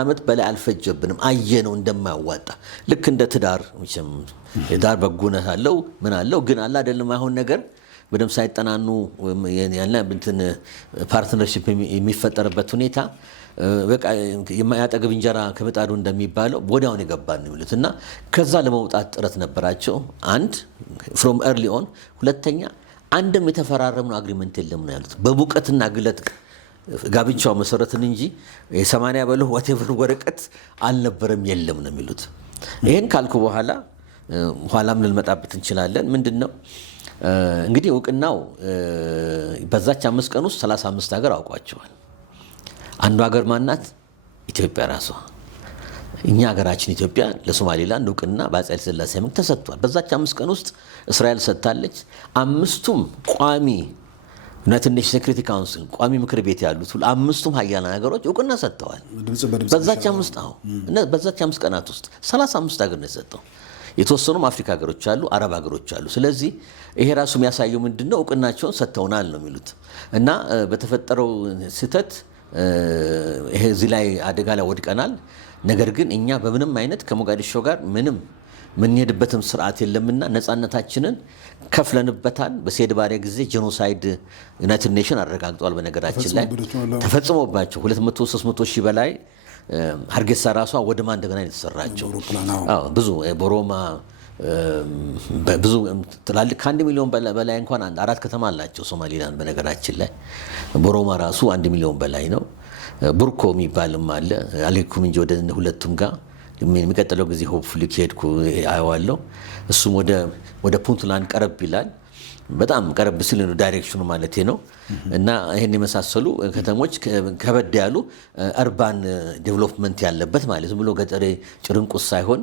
ዓመት በላይ አልፈጀብንም። አየነው እንደማያዋጣ ልክ እንደ ትዳር የዳር በጎነት አለው ምን አለው ግን አለ አይደለም አይሆን ነገር በደም ሳይጠናኑ ያለ እንትን ፓርትነርሺፕ የሚፈጠርበት ሁኔታ በቃ የማያጠግብ እንጀራ ከምጣዱ እንደሚባለው ወዲያውን የገባን ነው የሚሉት እና ከዛ ለመውጣት ጥረት ነበራቸው። አንድ ፍሮም ኤርሊ ኦን፣ ሁለተኛ አንድም የተፈራረምነው አግሪመንት የለም ነው ያሉት። በቡቀትና ግለት ጋብቻው መሰረትን እንጂ የ80 በለው ዋቴቨር ወረቀት አልነበረም የለም ነው የሚሉት። ይሄን ካልኩ በኋላ ኋላም ልንመጣበት እንችላለን። ምንድነው እንግዲህ እውቅናው በዛች 5 ቀን ውስጥ 35 ሀገር አውቋቸዋል። አንዱ ሀገር ማናት? ኢትዮጵያ ራሷ። እኛ ሀገራችን ኢትዮጵያ ለሶማሌላንድ እውቅና በአፄ ኃይለ ሥላሴ መንግስት ተሰጥቷል። በዛች 5 ቀን ውስጥ እስራኤል ሰጥታለች። 5ቱም ቋሚ ዩናይትድ ኔሽንስ ሴኩሪቲ ካውንስል ቋሚ ምክር ቤት ያሉት 5ቱም ሀያላን ሀገሮች እውቅና ሰጥተዋል። በዛች 5 ቀናት ውስጥ 35 ሀገር ነው የሰጠው። የተወሰኑም አፍሪካ ሀገሮች አሉ፣ አረብ ሀገሮች አሉ። ስለዚህ ይሄ ራሱ የሚያሳየው ምንድነው እውቅናቸውን ሰጥተውናል ነው የሚሉት እና በተፈጠረው ስህተት ይሄ እዚህ ላይ አደጋ ላይ ወድቀናል። ነገር ግን እኛ በምንም አይነት ከሞቃዲሾ ጋር ምንም ምንሄድበትም ስርዓት የለምና ነፃነታችንን ከፍለንበታል። በሴድ ባሬ ጊዜ ጄኖሳይድ ዩናይትድ ኔሽን አረጋግጧል። በነገራችን ላይ ተፈጽሞባቸው 200-300 ሺህ በላይ ሀርጌሳ ራሷ ወድማ እንደገና የተሰራቸው ብዙ ቦሮማ ብዙ ትላልቅ ከ1 ሚሊዮን በላይ እንኳን 4 ከተማ አላቸው ሶማሊላንድ። በነገራችን ላይ ቦሮማ ራሱ 1 ሚሊዮን በላይ ነው። ቡርኮ የሚባልም አለ አልኩም እንጂ ወደ ሁለቱም ጋር የሚቀጥለው ጊዜ ሆፕፉሊ ከሄድኩ አየዋለሁ። እሱም ወደ ፑንትላንድ ቀረብ ይላል። በጣም ቀረብ ሲል ነው ዳይሬክሽኑ ማለት ነው። እና ይሄን የመሳሰሉ ከተሞች ከበድ ያሉ አርባን ዴቨሎፕመንት ያለበት ማለት ዝም ብሎ ገጠሬ ጭርንቁስ ሳይሆን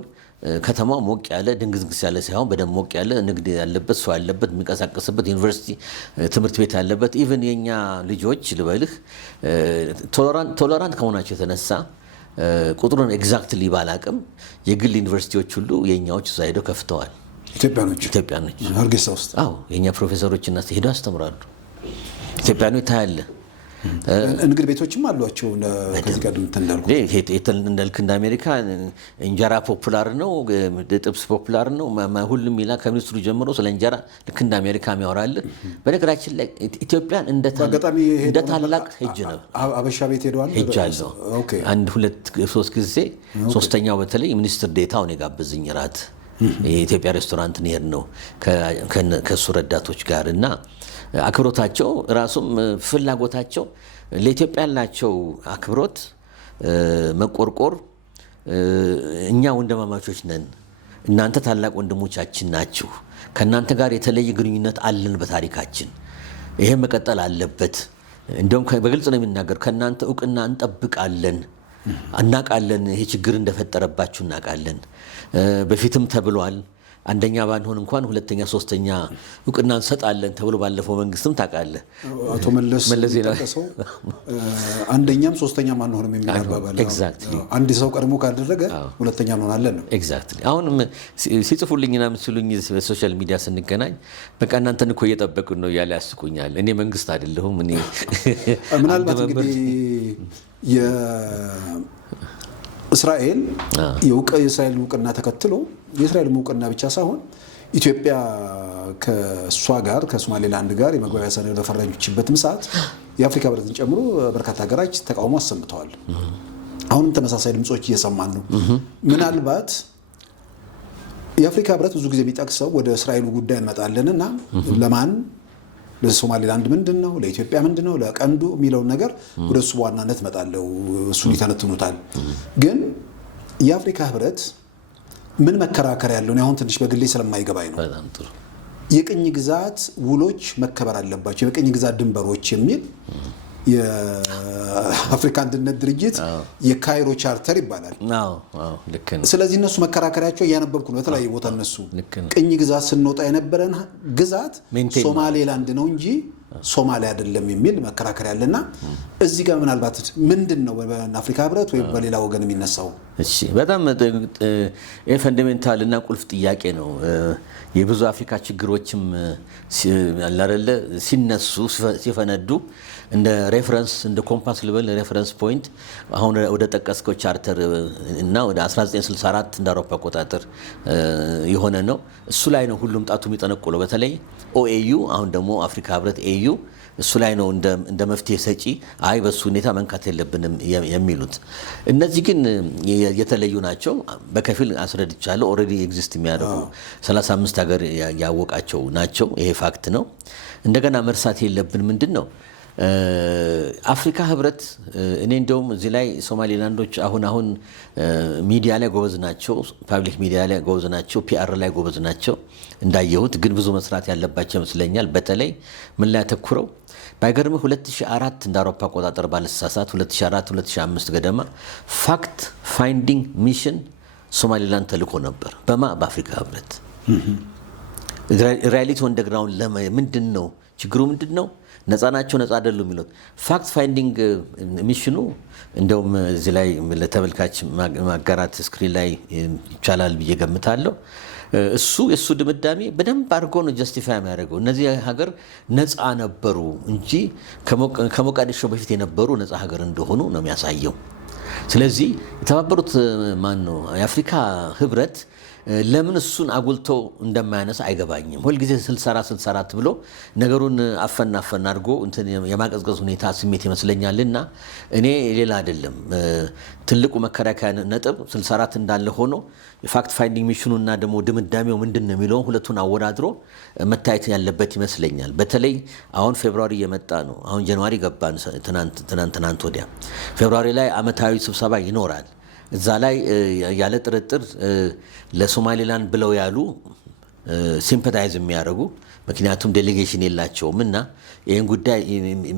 ከተማው ሞቅ ያለ ድንግዝግዝ ያለ ሳይሆን በደንብ ሞቅ ያለ ንግድ ያለበት ሰው ያለበት የሚንቀሳቀስበት ዩኒቨርሲቲ ትምህርት ቤት ያለበት ኢቭን የኛ ልጆች ልበልህ ቶለራንት ከመሆናቸው የተነሳ ቁጥሩን ኤግዛክትሊ ባላቅም የግል ዩኒቨርሲቲዎች ሁሉ የኛዎች እዛ ሄደው ከፍተዋል። ኢትዮጵያኖች ሀርጌሳ ውስጥ የኛ ፕሮፌሰሮች እና ሄደው ያስተምራሉ። ኢትዮጵያኖች ታያለ እንግዲህ ቤቶችም አሏቸው ከዚህ ጋር እንዳልክ እንደ አሜሪካ እንጀራ ፖፑላር ነው፣ ጥብስ ፖፑላር ነው። ሁሉም ይላ ከሚኒስትሩ ጀምሮ ስለ እንጀራ ልክ እንደ አሜሪካ የሚያወራል። በነገራችን ላይ ኢትዮጵያን እንደ ታላቅ ሄጅ ነው አበሻ ቤት ሄጃለሁ። 1 2 3 ጊዜ፣ ሶስተኛው በተለይ ሚኒስትር ዴታውን የጋበዝኝ ራት የኢትዮጵያ ሬስቶራንት ሄድ ነው ከሱ ረዳቶች ጋር እና አክብሮታቸው ራሱም ፍላጎታቸው ለኢትዮጵያ ያላቸው አክብሮት መቆርቆር፣ እኛ ወንድማማቾች ነን፣ እናንተ ታላቅ ወንድሞቻችን ናችሁ፣ ከእናንተ ጋር የተለየ ግንኙነት አለን በታሪካችን፣ ይሄ መቀጠል አለበት። እንደውም በግልጽ ነው የሚናገር፣ ከእናንተ እውቅና እንጠብቃለን፣ እናቃለን፣ ይሄ ችግር እንደፈጠረባችሁ እናቃለን። በፊትም ተብሏል፣ አንደኛ ባንሆን እንኳን ሁለተኛ ሶስተኛ እውቅና እንሰጣለን ተብሎ ባለፈው መንግስትም ታውቃለህ አቶ መለስ ተቀሰው አንደኛም ሶስተኛም አንሆንም የሚል አባባል። አንድ ሰው ቀድሞ ካደረገ ሁለተኛ እንሆናለን ነው። ኤግዛክትሊ። አሁንም ሲጽፉልኝና ምስሉኝ በሶሻል ሚዲያ ስንገናኝ በቃ እናንተን እኮ እየጠበቅን ነው እያለ ያስቁኛል። እኔ መንግስት አይደለሁም። እኔ ምናልባት እንግዲህ እስራኤል የእስራኤል እውቅና ተከትሎ የእስራኤል እውቅና ብቻ ሳይሆን ኢትዮጵያ ከእሷ ጋር ከሶማሌላንድ ጋር የመግባቢያ ሰነድ በፈረመችበትም ሰዓት የአፍሪካ ህብረትን ጨምሮ በርካታ ሀገራት ተቃውሞ አሰምተዋል። አሁንም ተመሳሳይ ድምጾች እየሰማን ነው። ምናልባት የአፍሪካ ህብረት ብዙ ጊዜ የሚጠቅሰው ወደ እስራኤሉ ጉዳይ እንመጣለንና ለማን ለሶማሌላንድ ምንድነው፣ ለኢትዮጵያ ምንድነው፣ ለቀንዱ የሚለውን ነገር ወደሱ በዋናነት መጣለው እሱን ይተነትኑታል። ግን የአፍሪካ ህብረት ምን መከራከር ያለው ነው? አሁን ትንሽ በግሌ ስለማይገባኝ ነው። በጣም ጥሩ የቅኝ ግዛት ውሎች መከበር አለባቸው፣ የቅኝ ግዛት ድንበሮች የሚል የአፍሪካ አንድነት ድርጅት የካይሮ ቻርተር ይባላል። ስለዚህ እነሱ መከራከሪያቸው እያነበብኩ ነው በተለያየ ቦታ። እነሱ ቅኝ ግዛት ስንወጣ የነበረን ግዛት ሶማሌላንድ ነው እንጂ ሶማሊያ አይደለም የሚል መከራከሪያ አለና እዚህ ጋር ምናልባት ምንድነው በአፍሪካ ህብረት ወይ በሌላ ወገን የሚነሳው? እሺ በጣም ፈንዳሜንታል እና ቁልፍ ጥያቄ ነው። የብዙ አፍሪካ ችግሮችም ያላረለ ሲነሱ ሲፈነዱ እንደ ሬፈረንስ እንደ ኮምፓስ ልበል ሬፈረንስ ፖይንት አሁን ወደ ጠቀስከው ቻርተር እና ወደ 1964 እንደ አውሮፓ አቆጣጠር የሆነ ነው። እሱ ላይ ነው ሁሉም ጣቱ የሚጠነቁለው። በተለይ ኦኤዩ አሁን ደግሞ አፍሪካ ህብረት ኤዩ እሱ ላይ ነው እንደ መፍትሄ ሰጪ አይ በሱ ሁኔታ መንካት የለብንም የሚሉት። እነዚህ ግን የተለዩ ናቸው። በከፊል አስረድቻለሁ። ኦልሬዲ ኤግዚስት የሚያደርጉ 35 ሀገር ያወቃቸው ናቸው። ይሄ ፋክት ነው። እንደገና መርሳት የለብን ምንድን ነው አፍሪካ ህብረት እኔ እንደውም እዚህ ላይ ሶማሌላንዶች አሁን ሚዲያ ላይ ጎበዝ ናቸው፣ ፓብሊክ ሚዲያ ላይ ጎበዝ ናቸው፣ ፒአር ላይ ጎበዝ ናቸው እንዳየሁት። ግን ብዙ መስራት ያለባቸው ይመስለኛል። በተለይ ምን ላይ አተኩረው ባይገርምህ 2004 እንደ አውሮፓ አቆጣጠር ባለሳሳት 2004 2005 ገደማ ፋክት ፋይንዲንግ ሚሽን ሶማሌላንድ ተልኮ ነበር። በአፍሪካ ህብረት ሪያሊቲ ኦን ዘ ግራውንድ ምንድን ነው ችግሩ ምንድን ነው ነፃ ናቸው ነፃ አይደሉም የሚሉት ፋክት ፋይንዲንግ ሚሽኑ እንደውም እዚህ ላይ ለተመልካች ማጋራት ስክሪን ላይ ይቻላል ብዬ ገምታለሁ። የእሱ ድምዳሜ በደንብ አድርጎ ነው ጀስቲፋይ የሚያደርገው። እነዚህ ሀገር ነፃ ነበሩ እንጂ ከሞቃዲሾ በፊት የነበሩ ነፃ ሀገር እንደሆኑ ነው የሚያሳየው። ስለዚህ የተባበሩት የአፍሪካ ህብረት ለምን እሱን አጉልቶ እንደማያነሳ አይገባኝም። ሁልጊዜ 64 ብሎ ነገሩን አፈና አድርጎ የማቀዝቀዝ ሁኔታ ስሜት ይመስለኛልና እኔ ሌላ አይደለም። ትልቁ መከራከያ ነጥብ 64 እንዳለ ሆኖ የፋክት ፋይንዲንግ ሚሽኑና ደግሞ ድምዳሜው ምንድን ነው የሚለውን ሁለቱን አወዳድሮ መታየት ያለበት ይመስለኛል። በተለይ አሁን ፌብሩዋሪ እየመጣ ነው። አሁን ጃንዋሪ ገባን፣ ትናንት ወዲያ። ፌብሩዋሪ ላይ አመታዊ ስብሰባ ይኖራል። እዛ ላይ ያለ ጥርጥር ለሶማሌላንድ ብለው ያሉ ሲምፓታይዝ የሚያደርጉ ምክንያቱም ዴሌጌሽን የላቸውም እና ይህን ጉዳይ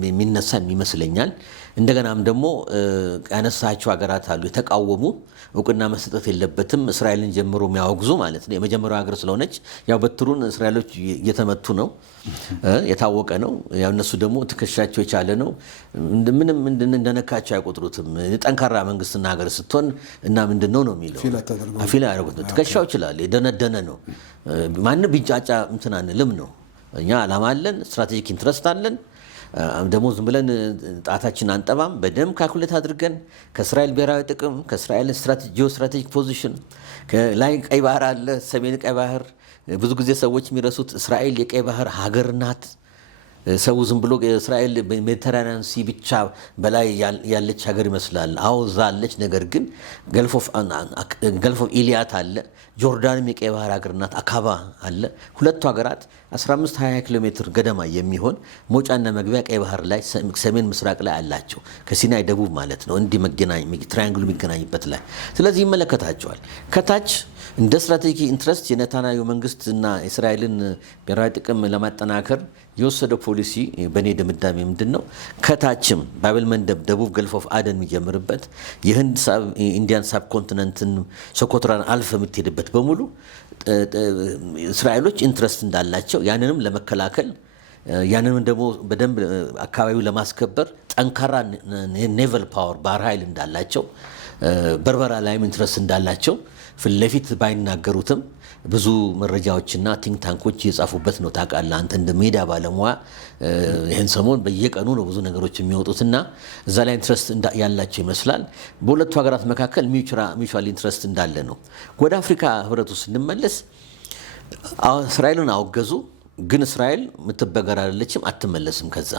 የሚነሳ ይመስለኛል። እንደገናም ደግሞ ያነሳቸው ሀገራት አሉ የተቃወሙ እውቅና መስጠት የለበትም እስራኤልን ጀምሮ የሚያወግዙ ማለት ነው። የመጀመሪያው ሀገር ስለሆነች ያው በትሩን እስራኤሎች እየተመቱ ነው፣ የታወቀ ነው። ያው እነሱ ደግሞ ትከሻቸው የቻለ ነው። ምንም እንደነካቸው አይቆጥሩትም። ጠንካራ መንግስትና ሀገር ስትሆን እና ምንድነው ነው የሚለው አፊላ ያደርጉት ነው። ትከሻው ይችላል፣ የደነደነ ነው። ማንም ቢጫጫ እንትን አንልም ነው። እኛ ዓላማ አለን፣ ስትራቴጂክ ኢንትረስት አለን። ደግሞ ዝም ብለን ጣታችን አንጠባም። በደንብ ካልኩሌት አድርገን ከእስራኤል ብሔራዊ ጥቅም፣ ከእስራኤል ጂኦስትራቴጂክ ፖዚሽን ላይ ቀይ ባህር አለ፣ ሰሜን ቀይ ባህር። ብዙ ጊዜ ሰዎች የሚረሱት እስራኤል የቀይ ባህር ሀገር ናት። ሰው ዝም ብሎ እስራኤል ሜዲተራኒያን ሲ ብቻ በላይ ያለች ሀገር ይመስላል። አዎ እዛ አለች። ነገር ግን ገልፍ ኦፍ ኢሊያት አለ። ጆርዳንም የቀይ ባህር ሀገር ናት። አካባ አለ። ሁለቱ ሀገራት 15-20 ኪሎ ሜትር ገደማ የሚሆን መውጫና መግቢያ ቀይ ባህር ላይ ሰሜን ምስራቅ ላይ አላቸው። ከሲናይ ደቡብ ማለት ነው። እንዲህ ትራያንግሉ የሚገናኝበት ላይ ስለዚህ ይመለከታቸዋል። ከታች እንደ ስትራቴጂክ ኢንትረስት የኔታንያሁ መንግስትና የእስራኤልን ብሔራዊ ጥቅም ለማጠናከር የወሰደው ፖሊሲ በእኔ ድምዳሜ ምንድን ነው? ከታችም ባቤል መንደብ ደቡብ ገልፍ ኦፍ አደን የሚጀምርበት የህንድ ኢንዲያን ሳብ ኮንቲነንትን ሶኮትራን አልፈ የምትሄድበት በሙሉ እስራኤሎች ኢንትረስት እንዳላቸው ያንንም ለመከላከል ያንንም ደግሞ በደንብ አካባቢው ለማስከበር ጠንካራ ኔቨል ፓወር ባህር ኃይል እንዳላቸው በርበራ ላይም ኢንትረስት እንዳላቸው ፊት ለፊት ባይናገሩትም ብዙ መረጃዎችና ቲንክ ታንኮች እየጻፉበት ነው። ታውቃለህ አንተ እንደ ሜዲያ ባለሙያ ይህን ሰሞን በየቀኑ ነው ብዙ ነገሮች የሚወጡትና እዛ ላይ ኢንትረስት ያላቸው ይመስላል። በሁለቱ ሀገራት መካከል ሚቹዋል ኢንትረስት እንዳለ ነው። ወደ አፍሪካ ህብረቱ ስንመለስ እስራኤልን አወገዙ። ግን እስራኤል የምትበገር አይደለችም፣ አትመለስም። ከዛ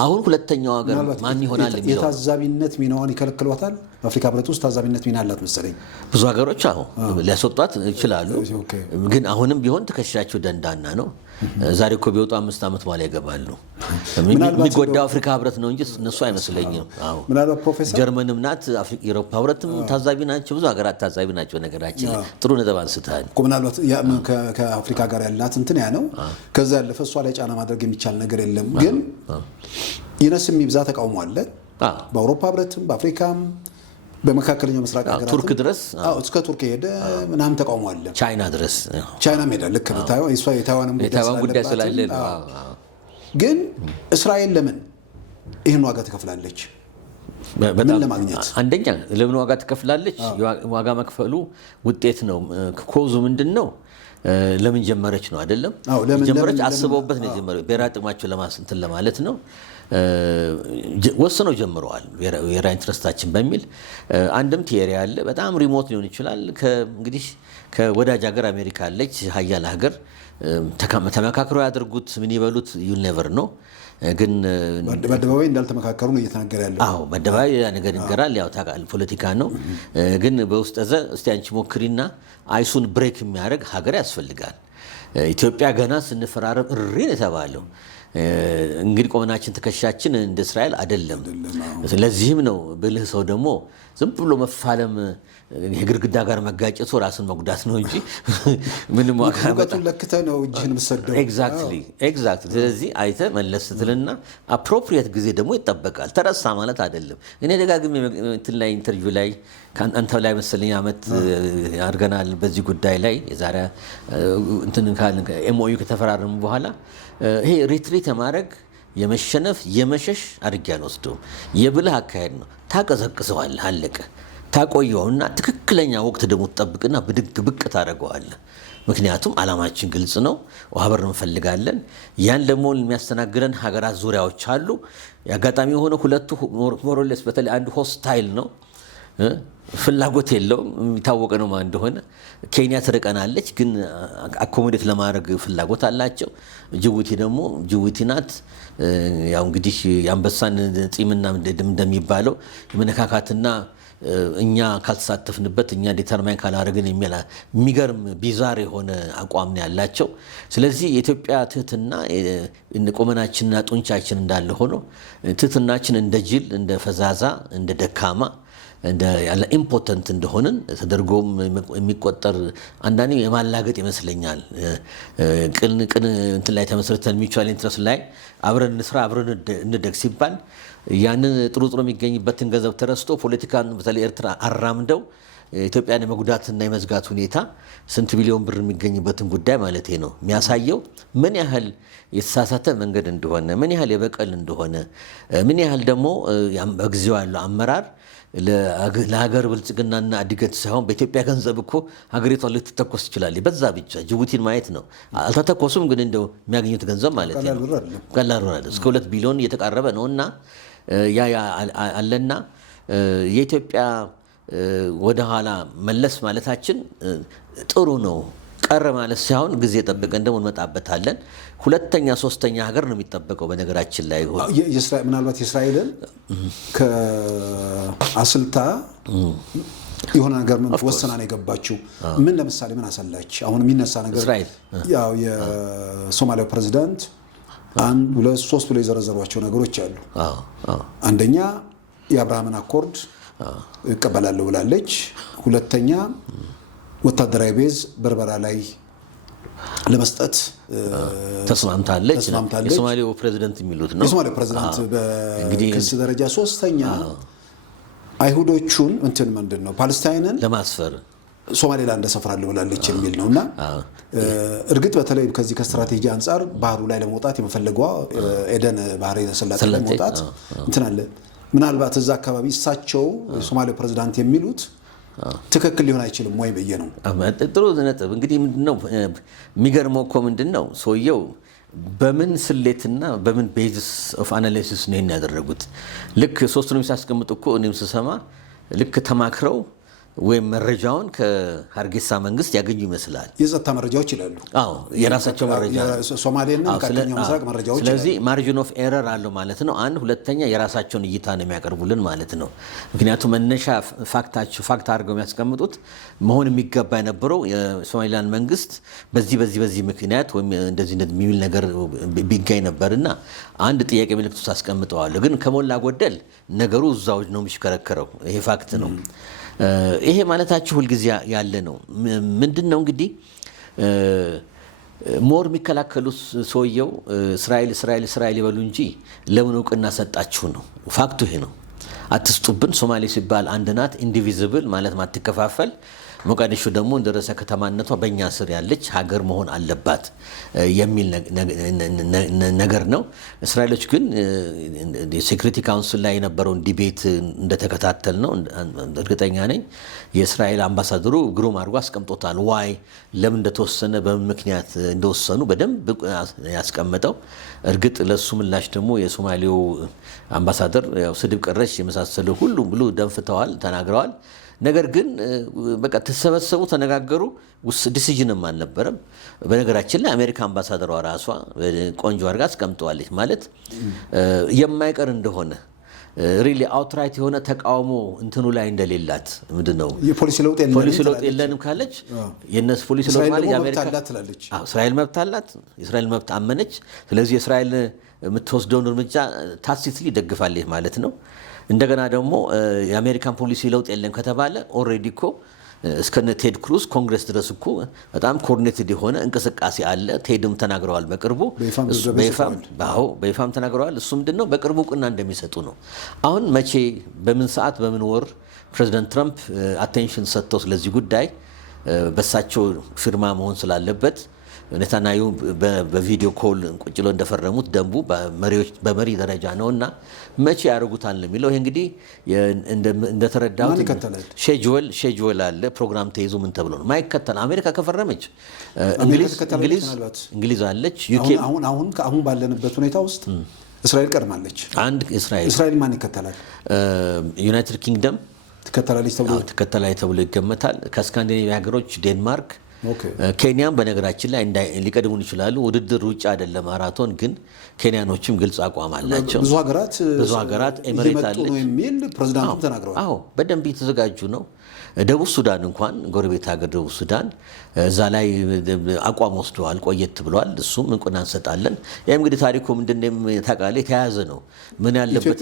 አሁን ሁለተኛው ሀገር ማን ይሆናል የሚለው የታዛቢነት ሚናዋን ይከለክሏታል። በአፍሪካ ህብረት ውስጥ ታዛቢነት ሚና አላት መሰለኝ ብዙ ሀገሮች ሊያስወጧት ይችላሉ። ግን አሁንም ቢሆን ትከሻቸው ደንዳና ነው። ዛሬ እኮ ቢወጡ 5 ዓመት በኋላ ይገባሉ። የሚጎዳው አፍሪካ ህብረት ነው እንጂ እነሱ አይመስለኝም። ምናልባት ፕሮፌሰር ጀርመንም ናት፣ የአውሮፓ ህብረትም ታዛቢ ናቸው፣ ብዙ ሀገራት ታዛቢ ናቸው። ነገራችን ጥሩ ነጥብ አንስተሃል። ምናልባት ከአፍሪካ ጋር ያላት እንትን ያ ነው። ከዛ ያለፈ እሷ ላይ ጫና ማድረግ የሚቻል ነገር የለም። ግን ይነስም ይብዛ ተቃውሞ አለ በአውሮፓ ህብረትም በአፍሪካም በመካከለኛው ምስራቅ ሀገራት ቱርክ ድረስ እስከ ቱርክ ሄደ ምናምን ተቃውሞ አለ። ቻይና ድረስ ሄደ። ልክ ነው። የታይዋንም ጉዳይ ስላለ ግን እስራኤል ለምን ይህን ዋጋ ትከፍላለች? ምን ለማግኘት? አንደኛ ለምን ዋጋ ትከፍላለች? ዋጋ መክፈሉ ውጤት ነው። ኮዙ ምንድን ነው? ለምን ጀመረች ነው አይደለም? ጀመረች አስበውበት ነው የጀመረው። ብሔራዊ ጥቅማቸው እንትን ለማለት ነው። ወስነው ጀምረዋል። ብሔራዊ ኢንትረስታችን በሚል አንድም ቲዮሪ አለ። በጣም ሪሞት ሊሆን ይችላል። እንግዲህ ከወዳጅ ሀገር አሜሪካ አለች፣ ሀያል ሀገር። ተመካክረው ያደርጉት ምን ይበሉት ዩል ኔቨር ነው። ግን በአደባባይ እንዳልተመካከሩ ነው እየተናገረ ያለው። በአደባባይ ነገር ይነገራል። ያው ታውቃለህ ፖለቲካ ነው። ግን በውስጥ እስቲ አንቺ ሞክሪና አይሱን ብሬክ የሚያደርግ ሀገር ያስፈልጋል። ኢትዮጵያ ገና ስንፈራረም እሪ ነው የተባለው። እንግዲህ ቆመናችን ትከሻችን እንደ እስራኤል አይደለም። ስለዚህም ነው ብልህ ሰው ደግሞ ዝም ብሎ መፋለም የግድግዳ ጋር መጋጨቱ ራስን መጉዳት ነው እንጂ ምንም ዋጋ ለክተህ ነው እጅህን የምትሰደው። ኤግዛክትሊ። ስለዚህ አይተህ መለስ ስትልና አፕሮፕሪየት ጊዜ ደግሞ ይጠበቃል። ተረሳ ማለት አይደለም። እኔ ደጋግሜ እንትን ላይ ኢንተርቪው ላይ አንተ ላይ መሰለኝ ዓመት አድርገናል በዚህ ጉዳይ ላይ የዛሬ እንትን ኤምኦዩ ከተፈራረሙ በኋላ ይሄ ሪትሪት የማድረግ የመሸነፍ የመሸሽ አድርጌ አልወስደውም። የብልህ አካሄድ ነው። ታቀዘቅዘዋለህ፣ አለቀ። ታቆየውና ትክክለኛ ወቅት ደግሞ ትጠብቅና ብድግ ብቅ ታደርገዋለህ። ምክንያቱም ዓላማችን ግልጽ ነው። ውሃ በር እንፈልጋለን። ያን ደግሞ የሚያስተናግደን ሀገራት ዙሪያዎች አሉ። የአጋጣሚ የሆነ ሁለቱ ሞሮሌስ በተለይ አንዱ ሆስታይል ነው፣ ፍላጎት የለውም። የሚታወቀ ነው ማን እንደሆነ። ኬንያ ትርቀናለች፣ ግን አኮሞዴት ለማድረግ ፍላጎት አላቸው። ጅቡቲ ናት። ያው እንግዲህ የአንበሳን ፂምና እንደሚባለው የመነካካትና እኛ ካልተሳተፍንበት እኛ ዲተርማይን ካላደረግን የሚገርም ቢዛር የሆነ አቋም ነው ያላቸው። ስለዚህ የኢትዮጵያ ትህትና ቆመናችንና ጡንቻችን እንዳለ ሆኖ ትህትናችን እንደ ጅል፣ እንደ ፈዛዛ፣ እንደ ደካማ ያለ ኢምፖተንት እንደሆንን ተደርጎም የሚቆጠር አንዳንዴ የማላገጥ ይመስለኛል። ቅን እንትን ላይ ተመስርተን ሚቹዋል ኢንትረስት ላይ አብረን እንስራ አብረን እንደግ ሲባል ያንን ጥሩ የሚገኝበትን ገንዘብ ተረስቶ ፖለቲካን በተለይ ኤርትራ አራምደው ኢትዮጵያን የመጉዳትና የመዝጋት ሁኔታ ስንት ቢሊዮን ብር የሚገኝበትን ጉዳይ ማለት ነው የሚያሳየው ምን ያህል የተሳሳተ መንገድ እንደሆነ፣ ምን ያህል የበቀል እንደሆነ፣ ምን ያህል ደግሞ በጊዜው ያለው አመራር ለሀገር ብልጽግናና እድገት ሳይሆን በኢትዮጵያ ገንዘብ እኮ ሀገሪቷ ልትተኮስ ትችላለች። በዛ ብቻ ጅቡቲን ማየት ነው። አልተተኮሱም፣ ግን እንደው የሚያገኙት ገንዘብ ማለት ነው ቀላል ነው። እስከ 2 ቢሊዮን እየተቃረበ ነው እና ያ አለና የኢትዮጵያ ወደኋላ መለስ ማለታችን ጥሩ ነው። ቀረ ማለት ሳይሆን ጊዜ ጠብቀን ደግሞ እንመጣበታለን። ሁለተኛ ሶስተኛ ሀገር ነው የሚጠበቀው። በነገራችን ላይ ምናልባት የእስራኤልን ከአስልታ የሆነ ነገር ምን ወሰና ነው የገባችው? ምን ለምሳሌ ምን አሰላች? አሁን የሚነሳ ነገር ያው የሶማሊያው ፕሬዚዳንት 1 2 3 ብሎ የዘረዘሯቸው ነገሮች አሉ። አንደኛ የአብርሃምን አኮርድ እቀበላለሁ ብላለች። ሁለተኛ ወታደራዊ ቤዝ በርበራ ላይ ለመስጠት ተስማምታለች። የሶማሌው ፕሬዚዳንት የሚሉት ነው። የሶማሌው ፕሬዚዳንት በክስ ደረጃ። ሶስተኛ አይሁዶቹን ምንድን ነው ፓለስታይንን ለማስፈር ሶማሌላንድ ሰፍራለሁ ብላለች የሚል ነውና እርግጥ በተለይ ከዚህ ከስትራቴጂ አንጻር ባህሩ ላይ ለመውጣት የመፈለገዋ ኤደን ባህር ሰላጤ ላይ መውጣት አለ። ምናልባት እዛ አካባቢ እሳቸው የሶማሌው ፕሬዚዳንት የሚሉት ትክክል ሊሆን አይችልም ወይ ብዬ ነው። ጥሩ ነጥብ። እንግዲህ ምንድነው የሚገርመው እኮ ምንድነው ሰውየው በምን ስሌትና በምን ቤዝስ ኦፍ አናሊሲስ ነው ያደረጉት? ልክ ሶስቱንም ሲያስቀምጡ እኮ እኔም ስሰማ ልክ ተማክረው ወይም መረጃውን ከሀርጌሳ መንግስት ያገኙ ይመስላል። የጸጥታ መረጃዎች ይላሉ። አዎ የራሳቸው መረጃ ሶማሌና መካከለኛው ምስራቅ መረጃዎች። ስለዚህ ማርጂን ኦፍ ኤረር አለው ማለት ነው። አንድ ሁለተኛ የራሳቸውን እይታ ነው የሚያቀርቡልን ማለት ነው። ምክንያቱም መነሻ ፋክት አድርገው የሚያስቀምጡት መሆን የሚገባ የነበረው የሶማሊላንድ መንግስት በዚህ ምክንያት ወይም እንደዚህ የሚል ነገር ቢገኝ ነበርና አንድ ጥያቄ ምልክት ውስጥ አስቀምጠዋል። ግን ከሞላ ጎደል ነገሩ እዛው ነው የሚሽከረከረው። ይሄ ፋክት ነው። ይሄ ማለታችሁ ሁልጊዜ ያለ ነው። ምንድን ነው እንግዲህ ሞር የሚከላከሉት ሰውየው እስራኤል ይበሉ እንጂ ለምን እውቅና ሰጣችሁ ነው ፋክቱ። ይሄ ነው። አትስጡብን። ሶማሌ ሲባል አንድ ናት፣ ኢንዲቪዚብል ማለት ማትከፋፈል። ሞቃዲሾ ደግሞ እንደ ርዕሰ ከተማነቷ በእኛ ስር ያለች ሀገር መሆን አለባት የሚል ነገር ነው። እስራኤሎች ግን የሴኩሪቲ ካውንስል ላይ የነበረውን ዲቤት እንደተከታተል ነው እርግጠኛ ነኝ። የእስራኤል አምባሳደሩ ግሩም አድርጎ አስቀምጦታል። ዋይ ለምን እንደተወሰነ በምን ምክንያት እንደወሰኑ በደንብ ያስቀመጠው። እርግጥ ለሱ ምላሽ ደግሞ የሶማሌው አምባሳደር ስድብ ቀረሽ የመሳሰሉ ሁሉም ብሎ ደንፍተዋል፣ ተናግረዋል። ነገር ግን በቃ ተሰበሰቡ፣ ተነጋገሩ። ዲሲዥንም አልነበረም። በነገራችን ላይ አሜሪካ አምባሳደሯ ራሷ ቆንጆ አድርጋ አስቀምጠዋለች። ማለት የማይቀር እንደሆነ ሪሊ አውትራይት የሆነ ተቃውሞ እንትኑ ላይ እንደሌላት ምንድን ነው የፖሊሲ ለውጥ የለንም ካለች የነሱ ፖሊሲ ለውጥ ማለት የአሜሪካ እስራኤል መብት አላት። የእስራኤል መብት አመነች። ስለዚህ የእስራኤል የምትወስደውን እርምጃ ታሲትሊ ደግፋለች ማለት ነው። እንደገና ደግሞ የአሜሪካን ፖሊሲ ለውጥ የለም ከተባለ ኦልሬዲ እኮ እስከነ ቴድ ክሩዝ ኮንግረስ ድረስ እኮ በጣም ኮኦርዲኔትድ የሆነ እንቅስቃሴ አለ። ቴድም ተናግረዋል በቅርቡ በይፋም ተናግረዋል። እሱ ምንድነው በቅርቡ እውቅና እንደሚሰጡ ነው። አሁን መቼ በምን ሰዓት በምን ወር ፕሬዚዳንት ትራምፕ አቴንሽን ሰጥተው ስለዚህ ጉዳይ በሳቸው ፊርማ መሆን ስላለበት ኔታንያሁ በቪዲዮ ኮል ቁጭ ብለው እንደፈረሙት ደንቡ በመሪ ደረጃ ነውና መቼ ያደርጉታል የሚለው ይሄ እንግዲህ እንደተረዳሁት ሼጁዌል አለ። ፕሮግራም ተይዞ ምን ተብሎ ነው ማይከተል። አሜሪካ ከፈረመች እንግሊዝ አለች። ዩኬ አሁን ባለንበት ሁኔታ ውስጥ እስራኤል ቀድማለች። እስራኤል ማን ይከተላል? ዩናይትድ ኪንግደም ትከተላለች ተብሎ ይገመታል። ከስካንዲኔቪያ ሀገሮች ዴንማርክ፣ ኬንያም በነገራችን ላይ ሊቀድሙን ይችላሉ። ውድድር ሩጫ አይደለም ማራቶን፣ ግን ኬንያኖችም ግልጽ አቋም አላቸው። ብዙ ሀገራት ኤሚሬት አለች የሚል ፕሬዝዳንቱም ተናግረዋል። አዎ በደንብ የተዘጋጁ ነው። ደቡብ ሱዳን እንኳን ጎረቤት ሀገር ደቡብ ሱዳን እዛ ላይ አቋም ወስደዋል፣ ቆየት ብለዋል። እሱም እንቁና እንሰጣለን። ያም እንግዲህ ታሪኩ ምንድነው ታውቃለህ የተያያዘ ነው። ምን ያለበት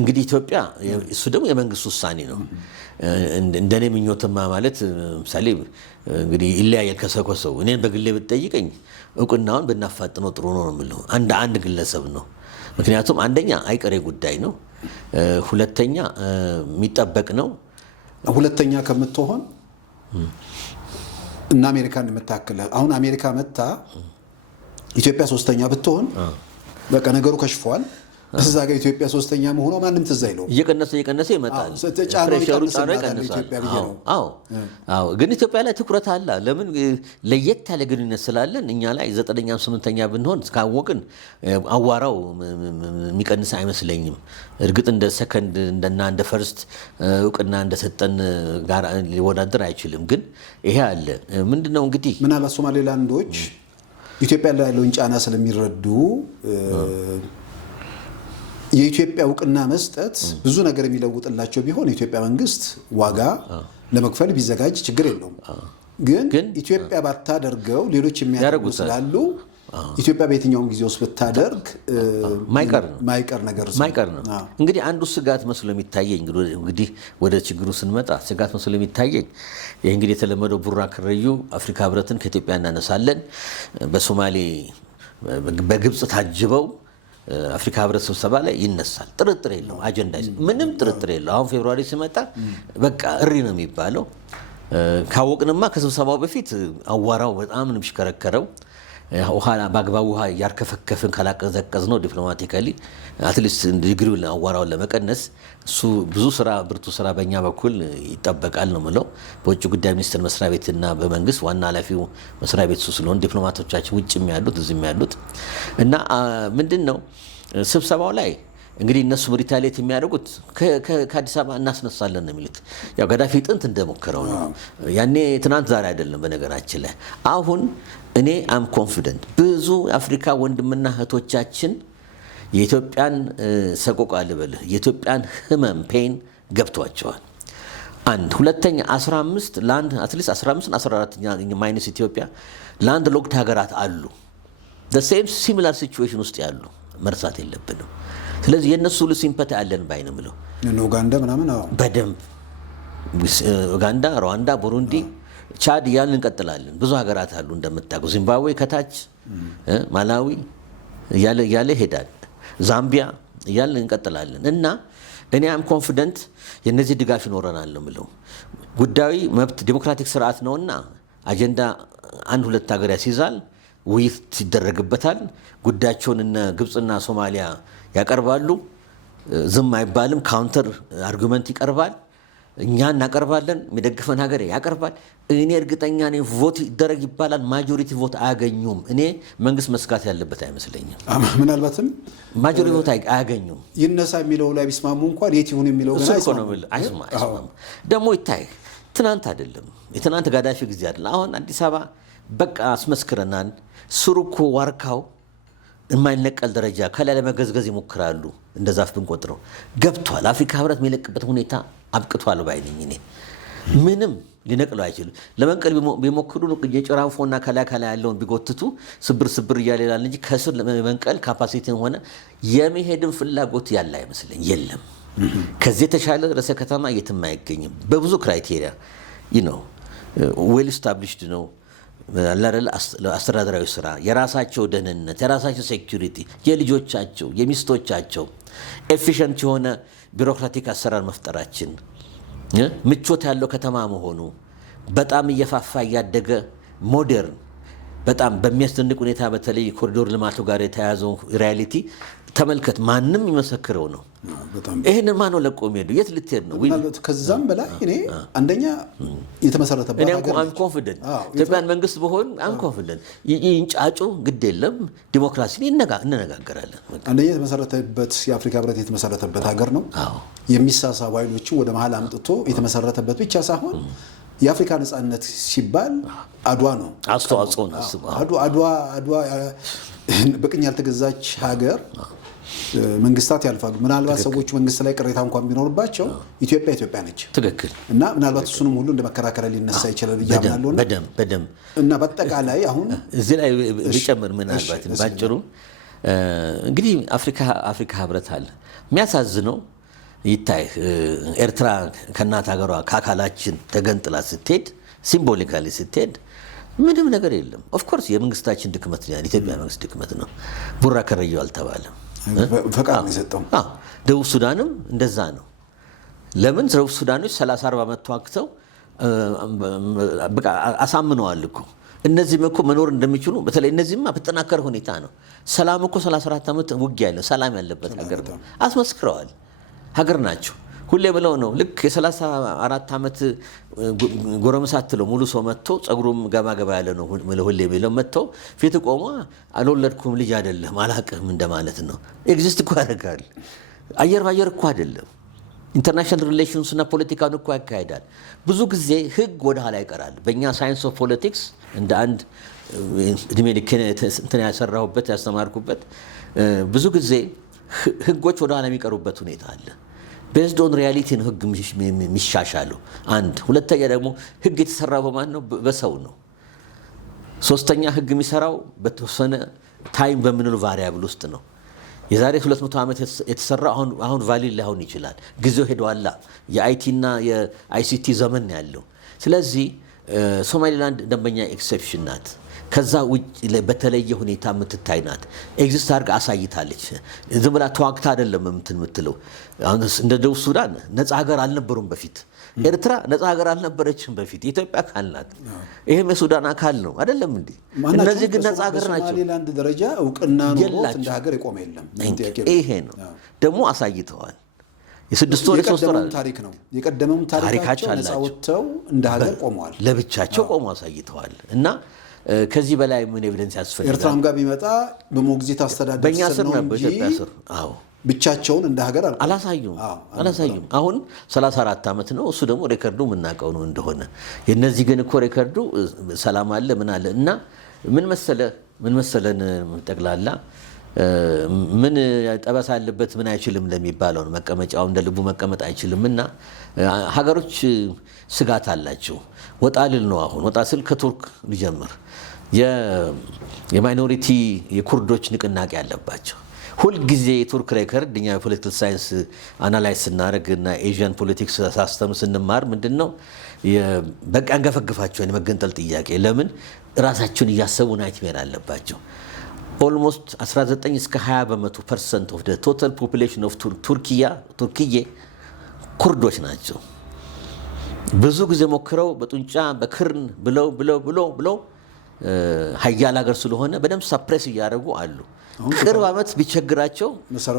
እንግዲህ ኢትዮጵያ እሱ ደግሞ የመንግስት ውሳኔ ነው። እንደኔ ምኞትማ ማለት ምሳሌ እንግዲህ ይለያያል ከሰው ከሰው። እኔን በግሌ ብትጠይቀኝ እውቅናውን ብናፋጥነው ጥሩ ነው የምለው አንድ ግለሰብ ነው። ምክንያቱም አንደኛ አይቀሬ ጉዳይ ነው፣ ሁለተኛ የሚጠበቅ ነው። ሁለተኛ ከምትሆን እና አሜሪካን የምታክል አሁን አሜሪካ መታ ኢትዮጵያ ሶስተኛ ብትሆን በቃ ነገሩ ከሽፏል። እዛ ጋር ኢትዮጵያ ሶስተኛ መሆኗ ማንም ትዝ አይለውም። እየቀነሰ ይመጣል። ፕሬሸሩ ጫና ይቀንሳል። አዎ ግን ኢትዮጵያ ላይ ትኩረት አለ። ለምን ለየት ያለ ግንኙነት ስላለን እኛ ላይ 9ኛ 8ኛ ብንሆን እስካወቅን አዋራው የሚቀንስ አይመስለኝም። እርግጥ እንደ ሰከንድ እንደና እንደ ፈርስት እውቅና እንደሰጠን ጋር ሊወዳደር አይችልም። ግን ይሄ አለ። ምንድነው እንግዲህ ምናልባት ሶማሌላንዶች ኢትዮጵያ ላይ ያለውን ጫና ስለሚረዱ የኢትዮጵያ እውቅና መስጠት ብዙ ነገር የሚለውጥላቸው ቢሆን የኢትዮጵያ መንግስት ዋጋ ለመክፈል ቢዘጋጅ ችግር የለውም። ግን ኢትዮጵያ ባታደርገው ሌሎች የሚያደርጉ ስላሉ ኢትዮጵያ በየትኛውም ጊዜ ውስጥ ብታደርግ ማይቀር ነው። እንግዲህ አንዱ ስጋት መስሎ የሚታየኝ እንግዲህ ወደ ችግሩ ስንመጣ ስጋት መስሎ የሚታየኝ ይህ እንግዲህ የተለመደው ቡራ ከረዩ አፍሪካ ህብረትን ከኢትዮጵያ እናነሳለን፣ በሶማሌ በግብፅ ታጅበው አፍሪካ ህብረት ስብሰባ ላይ ይነሳል። ጥርጥር የለው አጀንዳ ምንም ጥርጥር የለው። አሁን ፌብሩዋሪ ሲመጣ በቃ እሪ ነው የሚባለው። ካወቅንማ ከስብሰባው በፊት አዋራው በጣም ነው የሚሽከረከረው። ውሃ በአግባቡ ውሃ እያርከፈከፍን ካላቀዘቀዝ ነው ዲፕሎማቲካሊ አትሊስት ዲግሪውን አዋራውን ለመቀነስ እሱ ብዙ ስራ ብርቱ ስራ በእኛ በኩል ይጠበቃል ነው ምለው። በውጭ ጉዳይ ሚኒስቴር መስሪያ ቤትና በመንግስት ዋና ኃላፊው መስሪያ ቤት ስለሆነ ዲፕሎማቶቻችን ውጭም ያሉት እዚህም ያሉት እና ምንድን ነው ስብሰባው ላይ እንግዲህ እነሱ ሪታሊየት የሚያደርጉት ከአዲስ አበባ እናስነሳለን ነው የሚሉት። ያው ጋዳፊ ጥንት እንደሞከረው ነው። ያኔ ትናንት ዛሬ አይደለም። በነገራችን ላይ አሁን እኔ አም ኮንፊደንት ብዙ አፍሪካ ወንድምና እህቶቻችን የኢትዮጵያን ሰቆቃ ልበልህ የኢትዮጵያን ህመም ፔን ገብቷቸዋል። አንድ ሁለተኛ 15 ላንድ አትሊስት 15 14ኛ ማይነስ ኢትዮጵያ ላንድ ሎክድ ሀገራት አሉ the same similar situation ውስጥ ያሉ መርሳት የለብንም። ስለዚህ የነሱ ሁሉ ሲምፓቲ አለን ባይ ነው የምለው። ኡጋንዳ ምናምን በደንብ ኡጋንዳ፣ ሩዋንዳ፣ ቡሩንዲ፣ ቻድ እያልን እንቀጥላለን። ብዙ ሀገራት አሉ እንደምታውቁ። ዚምባብዌ ከታች ማላዊ እያለ ይሄዳል። ዛምቢያ እያልን እንቀጥላለን እና እኔ አም ኮንፊደንት የነዚህ ድጋፍ ይኖረናል ነው የምለው። ጉዳዩ መብት ዲሞክራቲክ ስርዓት ነውና አጀንዳ አንድ ሁለት ሀገር ያስይዛል፣ ውይይት ይደረግበታል። ጉዳያቸውን እነ ግብፅና ሶማሊያ ያቀርባሉ። ዝም አይባልም። ካውንተር አርጉመንት ይቀርባል። እኛ እናቀርባለን፣ የሚደግፈን ሀገር ያቀርባል። እኔ እርግጠኛ ነኝ ቮት ይደረግ ይባላል። ማጆሪቲ ቮት አያገኙም። እኔ መንግስት መስጋት ያለበት አይመስለኝም። ምናልባትም ማጆሪቲ ቮት አያገኙም። ይነሳ የሚለው ላይ ቢስማሙ እንኳን የት ይሁን የሚለው ግን አይስማማም። ደግሞ ይታይ ትናንት አይደለም የትናንት ጋዳፊ ጊዜ አይደለም። አሁን አዲስ አበባ በቃ አስመስክረናል። ስሩ እኮ ዋርካው የማይነቀል ደረጃ ከላይ ለመገዝገዝ ይሞክራሉ። እንደ ዛፍ ብንቆጥረው ገብቷል። አፍሪካ ህብረት የሚለቅበት ሁኔታ አብቅቷል ባይነኝ እኔ ምንም ሊነቅለው አይችልም። ለመንቀል ቢሞክሩ የጭራንፎና ከላይ ያለውን ቢጎትቱ ስብር እያለ ይላል እንጂ ከስር ለመንቀል ካፓሲቲን ሆነ የመሄድን ፍላጎት ያለ አይመስለኝ። የለም ከዚህ የተሻለ ርዕሰ ከተማ የትም አይገኝም። በብዙ ክራይቴሪያ ዌል ስታብሊሽድ ነው። አስተዳደራዊ ስራ፣ የራሳቸው ደህንነት፣ የራሳቸው ሴኩሪቲ፣ የልጆቻቸው የሚስቶቻቸው ኤፊሽንት የሆነ ቢሮክራቲክ አሰራር መፍጠራችን፣ ምቾት ያለው ከተማ መሆኑ፣ በጣም እየፋፋ እያደገ ሞዴርን በጣም በሚያስደንቅ ሁኔታ በተለይ ኮሪዶር ልማቱ ጋር የተያያዘው ሪያሊቲ ተመልከት። ማንም ይመሰክረው ነው። ይሄንን ማነው ለቆ የሚሄዱ? የት ልትሄድ ነው? ከዛም በላይ እኔ አንደኛ የተመሰረተበት ሀገር አም ኮንፊደንት ኢትዮጵያን መንግስት በሆን አም ኮንፊደንት ይንጫጩ ግድ የለም ዲሞክራሲን እንነጋገራለን። አንደኛ የተመሰረተበት የአፍሪካ ህብረት የተመሰረተበት ሀገር ነው። የሚሳሳቡ ኃይሎችን ወደ መሀል አምጥቶ የተመሰረተበት ብቻ ሳይሆን የአፍሪካ ነጻነት ሲባል አድዋ ነው አስተዋጽኦ ነው። አድዋ በቅኝ ያልተገዛች ሀገር መንግስታት ያልፋሉ። ምናልባት ሰዎቹ መንግስት ላይ ቅሬታ እንኳን ቢኖርባቸው ኢትዮጵያ ነች። ትክክል። እና ምናልባት እሱንም ሁሉ እንደ መከራከሪያ ሊነሳ ይችላል ብዬ አምናለሁ። በደንብ እና በአጠቃላይ አሁን እዚህ ላይ ቢጨምር ምናልባት ባጭሩ እንግዲህ አፍሪካ ህብረት አለ። የሚያሳዝነው ይታይ ኤርትራ ከእናት ሀገሯ ከአካላችን ተገንጥላ ስትሄድ ሲምቦሊካሊ ስትሄድ ምንም ነገር የለም። ኦፍኮርስ የመንግስታችን ድክመት ነው። የኢትዮጵያ መንግስት ድክመት ነው። ቡራ ከረዩ አልተባለም፣ ፈቃድ ነው የሰጠው። ደቡብ ሱዳንም እንደዛ ነው። ለምን ደቡብ ሱዳኖች 30-40 ዓመት ተዋግተው በቃ አሳምነዋል እኮ እነዚህም እኮ መኖር እንደሚችሉ። በተለይ እነዚህማ በተጠናከረ ሁኔታ ነው። ሰላም እኮ 34 ዓመት ውጊያ ያለው ሰላም ያለበት ሀገር ነው። አስመስክረዋል። ሀገር ናቸው። ሁሌ ብለው ነው ልክ የ34 ዓመት ጎረምሳ አትለው ሙሉ ሰው መጥቶ ጸጉሩም ገባ ገባ ያለ ነው ሁሌ ብለው መጥተው ፊት ቆሞ አልወለድኩም ልጅ አይደለም አላቅም እንደማለት ነው። ኤግዚስት እኮ ያደርጋል። አየር ባየር እኮ አይደለም። ኢንተርናሽናል ሪሌሽንስ እና ፖለቲካውን እኮ ያካሄዳል። ብዙ ጊዜ ህግ ወደ ኋላ ይቀራል። በእኛ ሳይንስ ኦፍ ፖለቲክስ እንደ አንድ እድሜ ልክ እንትን ያሰራሁበት ያስተማርኩበት ብዙ ጊዜ ህጎች ወደ ኋላ የሚቀሩበት ሁኔታ አለ። ቤዝድ ኦን ሪያሊቲ ነው ህግ የሚሻሻለው። አንድ ሁለተኛ ደግሞ ህግ የተሰራው በማን ነው? በሰው ነው። ሶስተኛ ህግ የሚሰራው በተወሰነ ታይም በምንለው ቫሪያብል ውስጥ ነው። የዛሬ 200 ዓመት የተሰራው አሁን ቫሊድ ላይሆን ይችላል። ጊዜው ሄዷላ። የአይቲ እና የአይሲቲ ዘመን ያለው። ስለዚህ ሶማሊላንድ ደንበኛ ኤክሴፕሽን ናት። ከዛ ውጭ በተለየ ሁኔታ የምትታይ ናት። ኤግዚስት አድርጋ አሳይታለች። ዝም ብላ ተዋግታ አይደለም የምትለው። እንደ ደቡብ ሱዳን ነፃ ሀገር አልነበሩም በፊት። ኤርትራ ነፃ ሀገር አልነበረችም በፊት። የኢትዮጵያ አካል ናት። ይሄም የሱዳን አካል ነው አይደለም እንዴ? እነዚህ ግን ነፃ ሀገር ናቸው። በሶማሊላንድ ደረጃ እውቅና ኖሮት እንደ ሀገር የቆመ የለም። ይሄ ነው ደግሞ አሳይተዋል። የስድስት ወር የሶስት ወር ታሪክ ነው። የቀደመም ታሪካቸው ነፃ ወጥተው እንደ ሀገር ቆመዋል። ለብቻቸው ቆመው አሳይተዋል። እና ከዚህ በላይ ምን ኤቪደንስ ያስፈልጋል? ኤርትራም ጋር ቢመጣ በሞግዚት አስተዳደር በእኛ ስር ነበር። ኢትዮጵያ ስር ብቻቸውን እንደ ሀገር አላሳዩም። አሁን 34 ዓመት ነው። እሱ ደግሞ ሬከርዱ የምናውቀው ነው እንደሆነ። የነዚህ ግን እኮ ሬከርዱ ሰላም አለ ምን አለ እና ምን መሰለን ጠቅላላ ምን ጠበሳ ያለበት ምን አይችልም ለሚባለው ነው። መቀመጫው እንደ ልቡ መቀመጥ አይችልም እና ሀገሮች ስጋት አላቸው። ወጣ ልል ነው አሁን ወጣ ስል ከቱርክ ሊጀምር የማይኖሪቲ የኩርዶች ንቅናቄ አለባቸው። ሁልጊዜ የቱርክ ሬከርድ እኛ የፖለቲካል ሳይንስ አናላይዝ ስናደርግ እና ኤዥያን ፖለቲክስ ሳስተም ስንማር ምንድን ነው በቃ አንገፈግፋቸውን የመገንጠል ጥያቄ ለምን ራሳቸውን እያሰቡ ናይትሜር አለባቸው። ኦልሞስት 19 እስከ 20% ኦፍ ቶታል ፖፑሌሽን ኦፍ ቱርክዬ ኩርዶች ናቸው። ብዙ ጊዜ ሞክረው በጡንቻ በክርን ብለው ሀያል ሀገር ስለሆነ በደንብ ሳፕሬስ እያደረጉ አሉ። ቅርብ ዓመት ቢቸግራቸው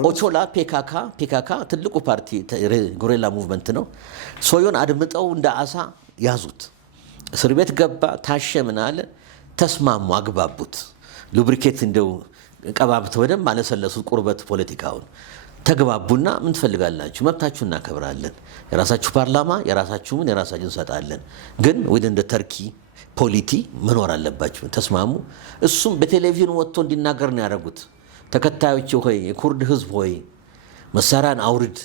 ኦቾላ ፔካካ ትልቁ ፓርቲ ጎሬላ ሙቭመንት ነው። ሶዮን አድምጠው እንደ አሳ ያዙት። እስር ቤት ገባ፣ ታሸ፣ ምን አለ፣ ተስማሙ፣ አግባቡት። ሉብሪኬት እንደው ቀባብተው በደንብ አለሰለሱት ቁርበት ፖለቲካውን። ተግባቡና ምን ትፈልጋላችሁ? መብታችሁ እናከብራለን። የራሳችሁ ፓርላማ የራሳችሁን እንሰጣለን። ግን ወደ እንደ ተርኪ ፖሊቲ መኖር አለባችሁ። ተስማሙ። እሱም በቴሌቪዥን ወጥቶ እንዲናገር ነው ያደረጉት። ተከታዮች ሆይ የኩርድ ህዝብ ሆይ መሳሪያን አውርድ።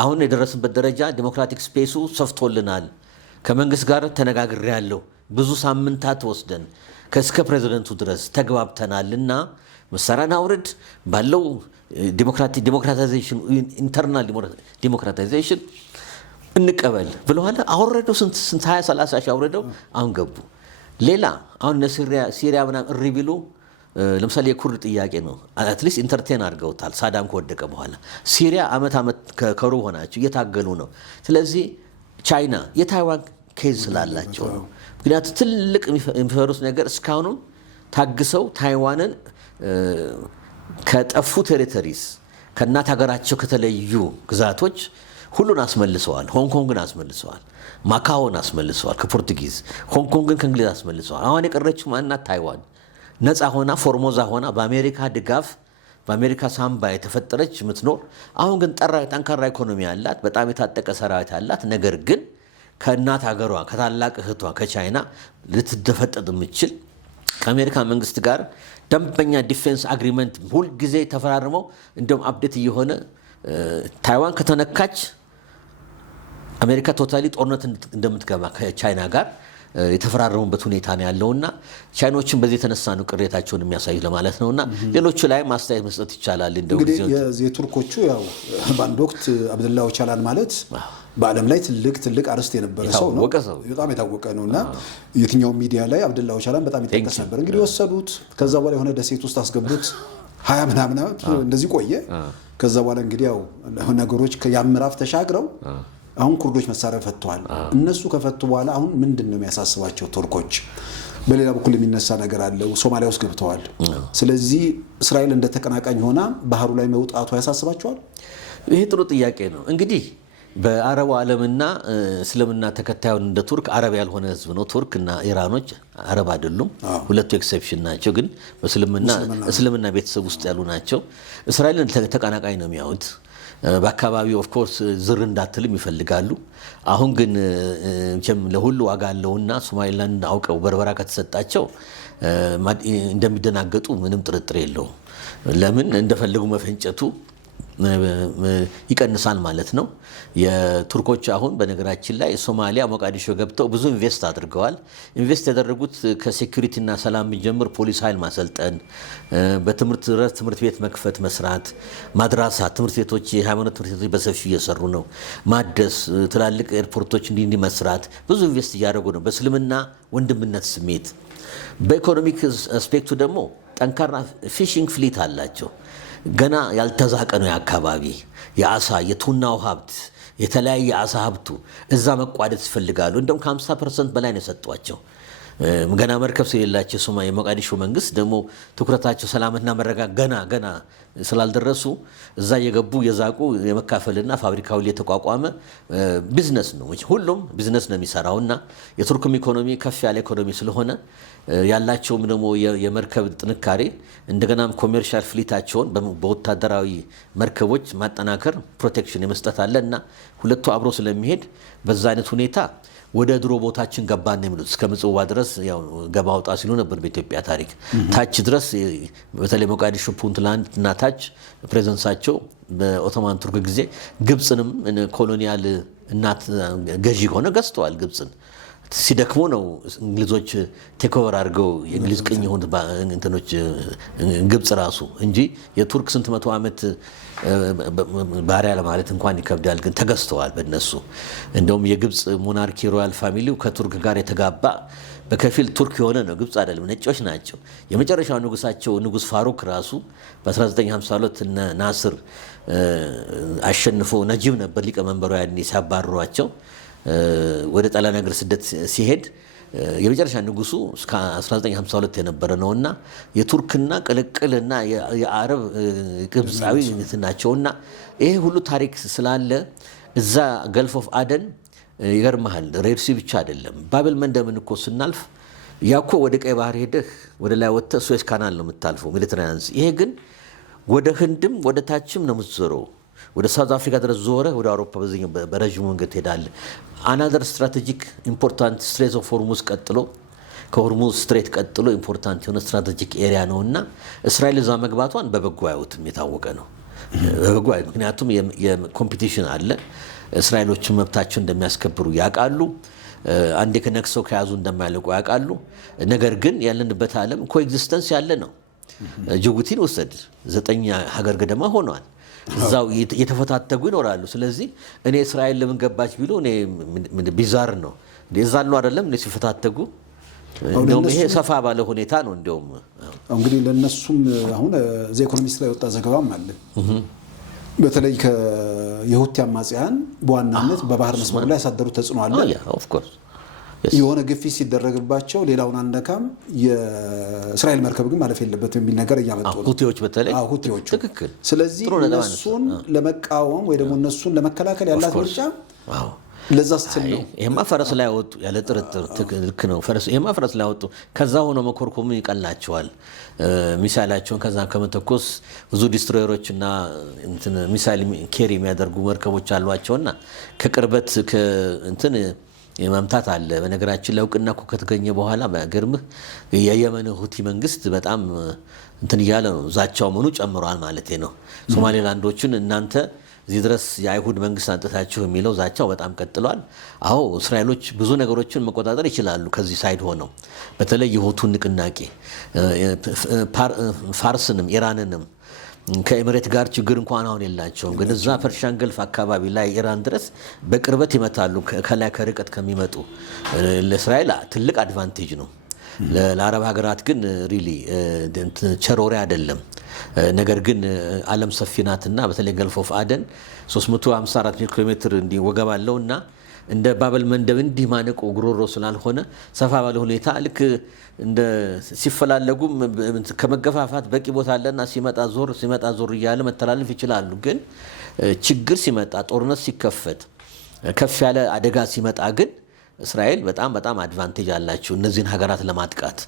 አሁን የደረስንበት ደረጃ ዲሞክራቲክ ስፔሱ ሰፍቶልናል። ከመንግስት ጋር ተነጋግሬያለሁ። ብዙ ሳምንታት ወስደን እስከ ፕሬዚደንቱ ድረስ ተግባብተናልና መሳሪያን አውርድ ባለው ዲሞክራታይዜሽን ኢንተርናል ዲሞክራታይዜሽን እንቀበል ብለዋል። አወረደው። ስንት 20-30 ሺህ አውረደው። አሁን ገቡ። ሌላ አሁን ሲሪያ ምናምን እሪ ቢሉ ለምሳሌ የኩርድ ጥያቄ ነው። አትሊስት ኢንተርቴን አድርገውታል ሳዳም ከወደቀ በኋላ። ሲሪያ ዓመት ከሩብ ሆናቸው እየታገሉ ነው። ስለዚህ ቻይና የታይዋን ኬዝ ስላላቸው ነው። ምክንያቱም ትልቅ የሚፈሩት ነገር እስካሁኑም ታግሰው ታይዋንን ከጠፉ ቴሪቶሪስ ከእናት ሀገራቸው ከተለዩ ግዛቶች ሁሉን አስመልሰዋል። ሆንኮንግን አስመልሰዋል። ማካዎን አስመልሰዋል ከፖርቱጊዝ። ሆንኮንግን ከእንግሊዝ አስመልሰዋል። አሁን የቀረችው ማናት? ታይዋን ነፃ ሆና ፎርሞዛ ሆና በአሜሪካ ድጋፍ በአሜሪካ ሳምባ የተፈጠረች የምትኖር አሁን ግን ጠንካራ ኢኮኖሚ ያላት በጣም የታጠቀ ሰራዊት ያላት ነገር ግን ከእናት ሀገሯ ከታላቅ እህቷ ከቻይና ልትደፈጠጥ የምችል ከአሜሪካ መንግስት ጋር ደንበኛ ዲፌንስ አግሪመንት ሁልጊዜ ተፈራርመው እንደውም አፕዴት እየሆነ ታይዋን ከተነካች አሜሪካ ቶታሊ ጦርነት እንደምትገባ ከቻይና ጋር የተፈራረሙበት ሁኔታ ነው ያለውና ቻይኖችን በዚህ የተነሳ ነው ቅሬታቸውን የሚያሳዩ ለማለት ነውና ሌሎቹ ላይ ማስተያየት መስጠት ይቻላል። እንደው እንግዲህ የቱርኮቹ ያው በአንድ ወቅት አብደላ ኦቻላን ማለት በዓለም ላይ ትልቅ አርስት የነበረ ሰው ነው። በጣም የታወቀ ነውና የትኛው ሚዲያ ላይ አብደላ ኦቻላን በጣም ይጠቀስ ነበር። እንግዲህ ወሰዱት። ከዛ በኋላ የሆነ ደሴት ውስጥ አስገቡት። 20 ምናምን እንደዚህ ቆየ። ከዛ በኋላ እንግዲህ ያው ነገሮች የምዕራፍ ተሻግረው አሁን ኩርዶች መሳሪያ ፈተዋል። እነሱ ከፈቱ በኋላ አሁን ምንድን ነው የሚያሳስባቸው ቱርኮች? በሌላ በኩል የሚነሳ ነገር አለ። ሶማሊያ ውስጥ ገብተዋል። ስለዚህ እስራኤል እንደ ተቀናቃኝ ሆና ባህሩ ላይ መውጣቱ ያሳስባቸዋል? ይሄ ጥሩ ጥያቄ ነው። እንግዲህ በአረቡ ዓለምና እስልምና ተከታዩን እንደ ቱርክ አረብ ያልሆነ ህዝብ ነው። ቱርክ እና ኢራኖች አረብ አይደሉም። ሁለቱ ኤክሴፕሽን ናቸው። ግን እስልምና ቤተሰብ ውስጥ ያሉ ናቸው። እስራኤልን ተቀናቃኝ ነው የሚያዩት። በአካባቢው ኦፍኮርስ ዝር እንዳትልም ይፈልጋሉ። አሁን ግን ለሁሉ ዋጋ አለውና ሶማሊላንድ አውቀው በርበራ ከተሰጣቸው እንደሚደናገጡ ምንም ጥርጥር የለውም። ለምን እንደፈለጉ መፈንጨቱ ይቀንሳል ማለት ነው። የቱርኮች አሁን በነገራችን ላይ ሶማሊያ ሞቃዲሾ ገብተው ብዙ ኢንቨስት አድርገዋል። ኢንቨስት ያደረጉት ከሴኩሪቲና ሰላም ጀምር ፖሊስ ኃይል ማሰልጠን፣ ትምህርት ቤት መክፈት፣ መስራት፣ ማድራሳ ትምህርት ቤቶች፣ የሃይማኖት ትምህርት ቤቶች በሰፊው እየሰሩ ነው። ማደስ፣ ትላልቅ ኤርፖርቶች እንዲህ መስራት ብዙ ኢንቨስት እያደረጉ ነው። በእስልምና ወንድምነት ስሜት። በኢኮኖሚክ አስፔክቱ ደግሞ ጠንካራ ፊሽንግ ፍሊት አላቸው። ገና ያልተዛቀ ነው የአካባቢ የአሳ የቱናው ሀብት የተለያየ አሳ ሀብቱ እዛ መቋደስ ይፈልጋሉ። እንደውም ከ50% በላይ ነው የሰጧቸው። ገና መርከብ ስለሌላቸው የሞቃዲሾ መንግስት ደግሞ ትኩረታቸው ሰላምና መረጋጋት ገና ስላልደረሱ እዛ የገቡ የዛቁ የመካፈልና ፋብሪካው የተቋቋመ ቢዝነስ ነው። ሁሉም ቢዝነስ ነው የሚሰራውና የቱርክም ኢኮኖሚ ከፍ ያለ ኢኮኖሚ ስለሆነ ያላቸውም ደግሞ የመርከብ ጥንካሬ እንደገናም ኮሜርሻል ፍሊታቸውን በወታደራዊ መርከቦች ማጠናከር ፕሮቴክሽን የመስጠት አለ እና ሁለቱ አብሮ ስለሚሄድ በዛ አይነት ሁኔታ ወደ ድሮ ቦታችን ገባን ነው የሚሉት። እስከ ምጽዋ ድረስ ያው ገባ ወጣ ሲሉ ነበር በኢትዮጵያ ታሪክ። ታች ድረስ በተለይ ሞቃዲሾ ፑንትላንድ እና ታች ፕሬዘንሳቸው በኦቶማን ቱርክ ጊዜ ግብፅንም ኮሎኒያል እናት ገዢ ሆነ ገዝተዋል። ግብፅን ሲደክሙ ነው እንግሊዞች ቴክኦቨር አድርገው የእንግሊዝ ቅኝ የሆኑት እንትኖች ግብፅ ራሱ እንጂ የቱርክ ስንት መቶ ዓመት ባሪያ ለማለት እንኳን ይከብዳል። ግን ተገዝተዋል በእነሱ። እንደውም የግብፅ ሞናርኪ ሮያል ፋሚሊው ከቱርክ ጋር የተጋባ በከፊል ቱርክ የሆነ ነው። ግብፅ አይደለም፣ ነጮች ናቸው። የመጨረሻው ንጉሳቸው ንጉስ ፋሩክ ራሱ በ1952 እነ ናስር አሸንፎ ነጂብ ነበር ሊቀመንበሩ ያኔ ሲያባርሯቸው ወደ ጣሊያን ሀገር ስደት ሲሄድ የመጨረሻ ንጉሱ እስከ 1952 የነበረ ነውና የቱርክና ቅልቅልና የአረብ ግብፃዊ ናቸውና ይሄ ሁሉ ታሪክ ስላለ እዛ ገልፍ ኦፍ አደን ይገርመሃል። ሬድ ሲ ብቻ አይደለም፣ ባብል መንደብን እኮ ስናልፍ ያኮ ወደ ቀይ ባህር ሄደህ ወደ ላይ ወጥተህ ስዌዝ ካናል ነው የምታልፈው ሜዲትራኒያን። ይሄ ግን ወደ ህንድም ወደ ታችም ነው የምትዞረው። ወደ ሳውዝ አፍሪካ ድረስ ዞረ ወደ አውሮፓ በዚህኛው በረዥሙ መንገድ ትሄዳለህ። አናዘር ስትራቴጂክ ኢምፖርታንት ስትሬት ኦፍ ሆርሙዝ ቀጥሎ ከሆርሙዝ ስትሬት ቀጥሎ ኢምፖርታንት የሆነ ስትራቴጂክ ኤሪያ ነውና እስራኤል እዛ መግባቷን በበጎ አያዩትም። የታወቀ ነው በበጎ አያዩት። ምክንያቱም የኮምፒቲሽን አለ። እስራኤሎችን መብታቸው እንደሚያስከብሩ ያውቃሉ። አንዴ ከነክሰው ከያዙ እንደማያልቁ ያውቃሉ። ነገር ግን ያለንበት ዓለም ኮኤግዚስተንስ ያለ ነው። ጅቡቲን ውሰድ 9 ሀገር ገደማ ሆነዋል። እዛው የተፈታተጉ ይኖራሉ። ስለዚህ እኔ እስራኤል ለምን ገባች ቢሉ እኔ ቢዛር ነው እዛሉ አይደለም እኔ ሲፈታተጉ። እንደውም ይሄ ሰፋ ባለ ሁኔታ ነው። እንደውም እንግዲህ ለነሱም አሁን ዘ ኢኮኖሚስት ላይ ወጣ ዘገባም አለ። በተለይ የሁቲ አማጽያን በዋናነት በባህር መስመር ላይ ያሳደሩት ተጽዕኖ አለ። ኦፍ ኮርስ የሆነ ግፊት ሲደረግባቸው ሌላውን አንደካም፣ የእስራኤል መርከብ ግን ማለፍ የለበትም የሚል ነገር እያመጡ ነው ሁቲዎች፣ በተለይ ሁቲዎቹ። ትክክል። ስለዚህ እነሱን ለመቃወም ወይ ደግሞ እነሱን ለመከላከል ያላት ምርጫ ለዛ ስትል ነው። ይሄማ ፈረስ ላይ ወጡ ያለ ጥርጥር። ልክ ነው። ይሄማ ፈረስ ላይ ወጡ። ከዛ ሆኖ መኮርኮሙ ይቀላቸዋል። ሚሳይላቸውን ከዛ ከመተኮስ ብዙ ዲስትሮየሮች እና ሚሳይል ኬሪ የሚያደርጉ መርከቦች አሏቸውና ከቅርበት እንትን መምታት አለ። በነገራችን ለውቅና እኮ ከተገኘ በኋላ በግርምህ የየመን ሁቲ መንግስት በጣም እንትን እያለ ነው። ዛቻው ምኑ ጨምሯል ማለት ነው። ሶማሌላንዶችን እናንተ እዚህ ድረስ የአይሁድ መንግስት አንጥታችሁ የሚለው ዛቻው በጣም ቀጥሏል። አዎ እስራኤሎች ብዙ ነገሮችን መቆጣጠር ይችላሉ ከዚህ ሳይድ ሆነው። በተለይ የሁቱን ንቅናቄ ፋርስንም ኢራንንም ከኤምሬት ጋር ችግር እንኳን አሁን የላቸውም። ግን እዛ ፐርሻን ገልፍ አካባቢ ላይ ኢራን ድረስ በቅርበት ይመታሉ። ከላይ ከርቀት ከሚመጡ ለእስራኤል ትልቅ አድቫንቴጅ ነው። ለአረብ ሀገራት ግን ሪሊ ቸሮሪ አይደለም። ነገር ግን ዓለም ሰፊ ናትና በተለይ ገልፍ ኦፍ አደን 354 ኪሎ ሜትር እንዲወገብ አለውና እንደ ባበል መንደብ እንዲህ ማነቆ ጉሮሮ ስላልሆነ ሰፋ ባለ ሁኔታ ልክ እንደ ሲፈላለጉም ከመገፋፋት በቂ ቦታ አለና ሲመጣ ዞር እያለ መተላለፍ ይችላሉ። ግን ችግር ሲመጣ ጦርነት ሲከፈት ከፍ ያለ አደጋ ሲመጣ ግን እስራኤል በጣም አድቫንቴጅ አላቸው እነዚህን ሀገራት ለማጥቃት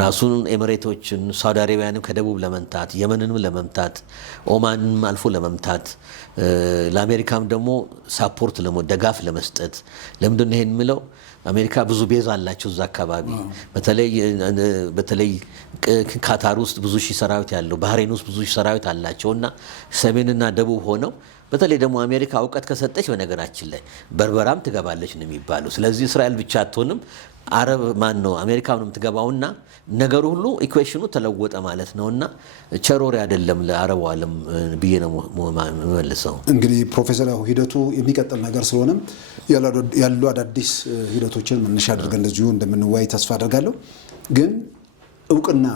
ራሱን ኤሚሬቶችን ሳውዲ አረቢያንም ከደቡብ ለመምታት የመንንም ለመምታት ኦማንም አልፎ ለመምታት ለአሜሪካም ደግሞ ሳፖርት ደጋፍ ለመስጠት ለምንድን ይሄን ምለው አሜሪካ ብዙ ቤዝ አላቸው እዛ አካባቢ በተለይ ካታር ውስጥ ብዙ ሺህ ሰራዊት ያለው ባህሬን ውስጥ ብዙ ሺህ ሰራዊት አላቸውና ሰሜንና ደቡብ ሆነው በተለይ ደግሞ አሜሪካ እውቀት ከሰጠች በነገራችን ላይ በርበራም ትገባለች ነው የሚባለው። ስለዚህ እስራኤል ብቻ አትሆንም አረብ ነው አሜሪካውንም ትገባውና ነገሩ ሁሉ ኢኩዌሽኑ ተለወጠ ማለት ነውና ቸሮሪ አይደለም ለአረቡ ዓለም ብዬ ነው መልሰው። እንግዲህ ፕሮፌሰር ሂደቱ የሚቀጥል ነገር ስለሆነ ያሉ አዳዲስ ሂደቶችን መነሻ አድርገን እንደዚሁ እንደምንወያይ ተስፋ አደርጋለሁ። ግን እውቅና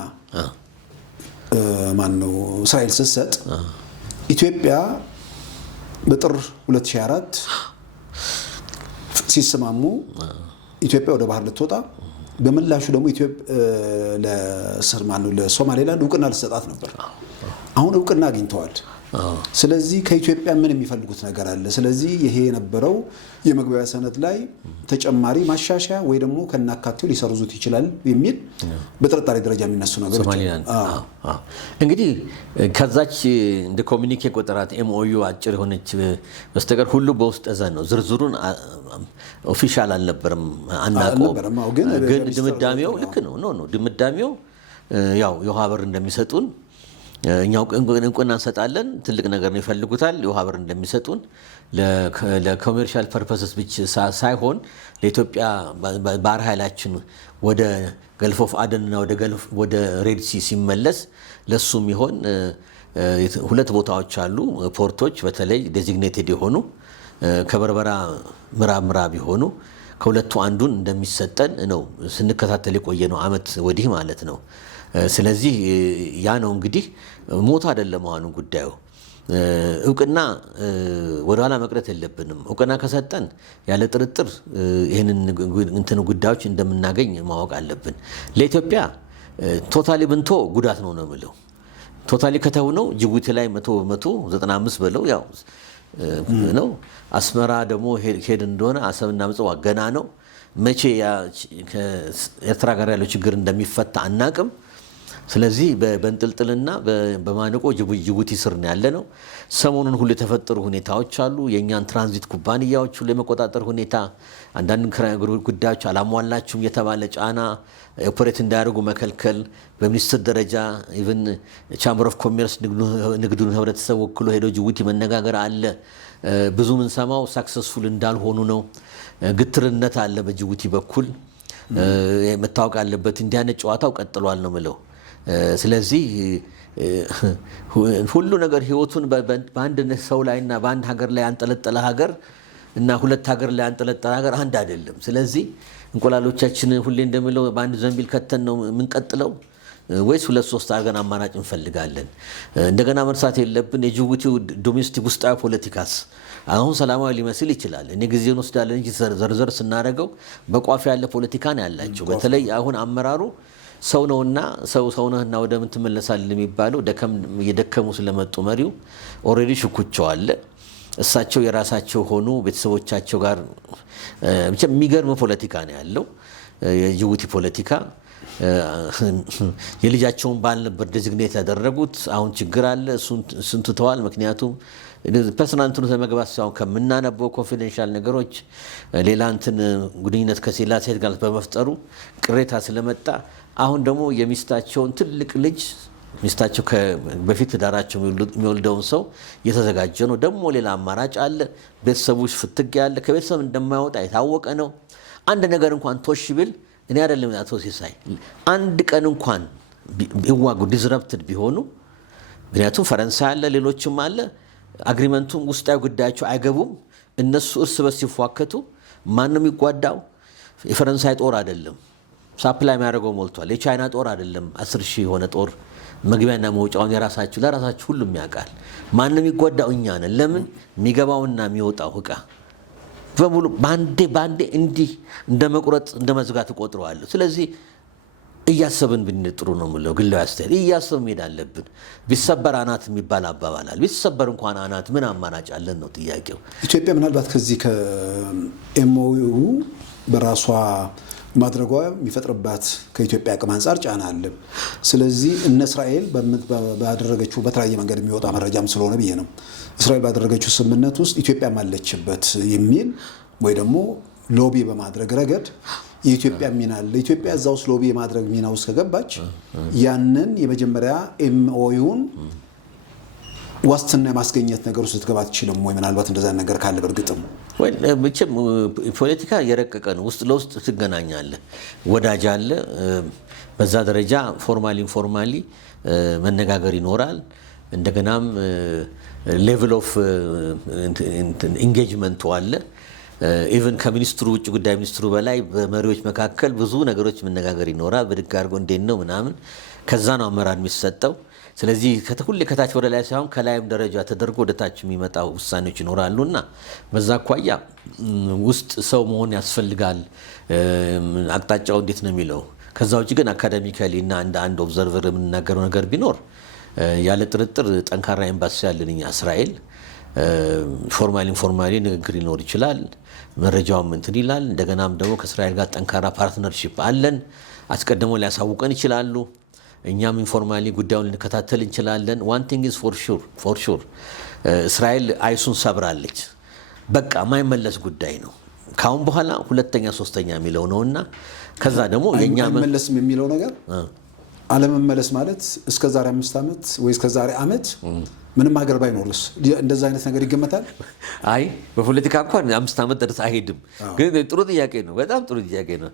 እስራኤል ስትሰጥ ኢትዮጵያ በጥር 2004 ሲስማሙ ኢትዮጵያ ወደ ባህር ልትወጣ በምላሹ ደግሞ ለሶማሌላንድ እውቅና ልትሰጣት ነበር። አሁን እውቅና አግኝተዋል። ስለዚህ ከኢትዮጵያ ምን የሚፈልጉት ነገር አለ? ስለዚህ ይሄ የነበረው የመግባቢያ ሰነድ ላይ ተጨማሪ ማሻሻያ ወይ ደግሞ ከናካቴው ሊሰርዙት ይችላል የሚል በጥርጣሬ ደረጃ የሚነሱ ነገሮች እንግዲህ ከዛች እንደ ኮሚኒኬ ቁጥራት ኤምኦዩ አጭር የሆነች በስተቀር ሁሉ በውስጥ እዘን ነው። ዝርዝሩን ኦፊሻል አልነበረም አናውቀውም። ግን ድምዳሜው ልክ ነው። ድምዳሜው ያው የውሃ በር እንደሚሰጡን እኛው እንቁና እንሰጣለን። ትልቅ ነገር ነው ይፈልጉታል። የውሃ በር እንደሚሰጡን ለኮሜርሻል ፐርፐስስ ብቻ ሳይሆን ለኢትዮጵያ ባህር ኃይላችን ወደ ገልፍ ኦፍ አደንና ወደ ሬድ ሲ ሲመለስ ለሱም ይሆን ሁለት ቦታዎች አሉ ፖርቶች በተለይ ዴዚግኔትድ የሆኑ ከበርበራ ምዕራብ የሆኑ ከሁለቱ አንዱን እንደሚሰጠን ነው ስንከታተል የቆየ ነው አመት ወዲህ ማለት ነው። ስለዚህ ያ ነው እንግዲህ ሞት አይደለም አሁን ጉዳዩ። እውቅና ወደ ኋላ መቅረት የለብንም። እውቅና ከሰጠን ያለ ጥርጥር ይሄንን ጉዳዮች እንደምናገኝ ማወቅ አለብን። ለኢትዮጵያ ቶታሊ ብንቶ ጉዳት ነው የምለው። ቶታሊ ከተው ነው ጅቡቲ ላይ 100% በለው ያው ነው። አስመራ ደግሞ ሄድ እንደሆነ አሰብና ምጽዋ ገና ነው። መቼ ከኤርትራ ጋር ያለው ችግር እንደሚፈታ አናቅም። ስለዚህ በእንጥልጥልና በማነቆ ጅቡቲ ስር ነው ያለ ነው። ሰሞኑን ሁሉ የተፈጠሩ ሁኔታዎች አሉ። የእኛን ትራንዚት ኩባንያዎች ሁሉ የመቆጣጠር ሁኔታ አንዳንድ ጉዳዮች አላሟላችሁም የተባለ ጫና ኦፐሬት እንዳያደርጉ መከልከል በሚኒስትር ደረጃ ኢቭን ቻምበር ኦፍ ኮሜርስ ንግዱን ህብረተሰብ ወክሎ ሄዶ ጅቡቲ መነጋገር አለ። ብዙ ምን ሰማው ሳክሰስፉል እንዳልሆኑ ነው። ግትርነት አለ በጅቡቲ በኩል መታወቅ አለበት። እንዲህ አይነት ጨዋታው ቀጥሏል ነው ምለው። ስለዚህ ሁሉ ነገር ህይወቱን በአንድ ሰው ላይና በአንድ ሀገር ላይ አንጠለጠለ ሀገር እና ሁለት ሀገር ላይ አንጠለጠለ ሀገር አንድ አይደለም። ስለዚህ እንቁላሎቻችን ሁሌ እንደምለው በአንድ ዘንቢል ከተን ነው የምንቀጥለው ወይስ 2-3 አድርገን አማራጭ እንፈልጋለን? እንደገና መርሳት የለብን የጅቡቲው ዶሜስቲክ ውስጣዊ ፖለቲካስ አሁን ሰላማዊ ሊመስል ይችላል። እኔ ጊዜ እንወስዳለን እንጂ ዘርዘር ስናደርገው በቋፍ ያለ ፖለቲካ ነው ያላቸው። በተለይ አሁን አመራሩ ሰው ነውና ሰው ነህና ወደ ምን ትመለሳለህ የሚባለው እየደከሙ ስለመጡ መሪው ኦልሬዲ ሽኩቻው አለ። እሳቸው የራሳቸው ሆኑ ቤተሰቦቻቸው ጋር ብቻ የሚገርም ፖለቲካ ነው ያለው የጅቡቲ ፖለቲካ። የልጃቸውን ባል ነበር ዴዚግኔት ያደረጉት። አሁን ችግር አለ። እሱን ትተዋል። ምክንያቱም ፐርሰናል ለመግባት ሳይሆን ከምናነበው ኮንፊደንሻል ነገሮች ሌላ ግንኙነት ከሌላ ሴት ጋር በመፍጠሩ ቅሬታ ስለመጣ አሁን ደግሞ የሚስታቸውን ትልቅ ልጅ ሚስታቸው በፊት ዳራቸው የሚወልደውን ሰው እየተዘጋጀ ነው። ደግሞ ሌላ አማራጭ አለ። ቤተሰቦች ፍትግ ያለ ከቤተሰብ እንደማይወጣ የታወቀ ነው። አንድ ነገር እንኳን ቶሽ ቢል እኔ አይደለም አቶ ሲሳይ አንድ ቀን እንኳን ቢዋጉ ዲስረፕትድ ቢሆኑ ምክንያቱም ፈረንሳይ አለ ሌሎችም አለ አግሪመንቱም ውስጣዊ ጉዳያቸው አይገቡም። እነሱ እርስ በርስ ሲፏከቱ ማንም ይጓዳው የፈረንሳይ ጦር አይደለም ሳፕላይ የሚያደርገው ሞልቷል። የቻይና ጦር አይደለም 10,000 የሆነ ጦር መግቢያና መውጫውን ለራሳችሁ ሁሉም ያውቃል። ማንም የሚጎዳው እኛ ነን። ለምን የሚገባውና የሚወጣው እቃ በሙሉ ባንዴ እንዲህ እንደ መቁረጥ እንደ መዝጋት እቆጥረዋለሁ። ስለዚህ እያሰብን ብንሄድ ጥሩ ነው የምለው ግላዊ አስተያየት። እያሰብን መሄድ አለብን። ቢሰበር አናት የሚባል አባባላል። ቢሰበር እንኳን አናት ምን አማራጭ አለን ነው ጥያቄው። ኢትዮጵያ ምናልባት ከዚህ ከኤምኦዩ በራሷ ማድረጓ የሚፈጥርባት ከኢትዮጵያ አቅም አንጻር ጫና አለ። ስለዚህ እነ እስራኤል ባደረገችው በተለያየ መንገድ የሚወጣ መረጃም ስለሆነ ብዬ ነው እስራኤል ባደረገችው ስምምነት ውስጥ ኢትዮጵያም አለችበት የሚል ወይ ደግሞ ሎቢ በማድረግ ረገድ የኢትዮጵያ ሚና አለ። ኢትዮጵያ እዛ ውስጥ ሎቢ የማድረግ ሚና ውስጥ ከገባች ያንን የመጀመሪያ ኤምኦዩን ዋስትና የማስገኘት ነገር ውስጥ ልትገባ አትችልም ወይ? ምናልባት እንደዛ ነገር ካለ በእርግጥም መቼም ፖለቲካ የረቀቀ ነው። ውስጥ ለውስጥ ትገናኛለህ፣ ወዳጅ አለ። በዛ ደረጃ ፎርማሊ ኢንፎርማሊ መነጋገር ይኖራል። እንደገናም ሌቭል ኦፍ ኢንጌጅመንቱ አለ። ኢቨን ከሚኒስትሩ ውጭ ጉዳይ ሚኒስትሩ በላይ በመሪዎች መካከል ብዙ ነገሮች መነጋገር ይኖራል። ብድግ አድርጎ እንዴት ነው ምናምን፣ ከዛ ነው አመራር የሚሰጠው። ስለዚህ ሁሌ ከታች ወደ ላይ ሳይሆን ከላይም ደረጃ ተደርጎ ወደ ታች የሚመጣ ውሳኔዎች ይኖራሉ እና በዛ አኳያ ውስጥ ሰው መሆን ያስፈልጋል። አቅጣጫው እንዴት ነው የሚለው። ከዛ ውጭ ግን አካዳሚካሊ እና እንደ አንድ ኦብዘርቨር የምንናገረው ነገር ቢኖር ያለ ጥርጥር ጠንካራ ኤምባሲ ያለን እኛ እስራኤል ፎርማሊ ኢንፎርማሊ ንግግር ሊኖር ይችላል። መረጃውም እንትን ይላል። እንደገናም ደግሞ ከእስራኤል ጋር ጠንካራ ፓርትነርሺፕ አለን። አስቀድሞ ሊያሳውቀን ይችላሉ። እኛም ኢንፎርማሊ ጉዳዩን ልንከታተል እንችላለን። ዋን ቲንግ ኢዝ ፎር ሹር እስራኤል አይሱን ሰብራለች። በቃ የማይመለስ ጉዳይ ነው። ካሁን በኋላ ሁለተኛ ሶስተኛ የሚለው ነውና ከዛ ደግሞ የኛ አይመለስም የሚለው ነገር አለመመለስ ማለት እስከ ዛሬ 5 ዓመት ወይ እስከ ዛሬ ዓመት ምንም ሀገር ባይኖርስ እንደዛ አይነት ነገር ይገመታል? አይ በፖለቲካ እንኳን 5 ዓመት ድረስ አይሄድም። ግን ጥሩ ጥያቄ ነው፣ በጣም ጥሩ ጥያቄ ነው።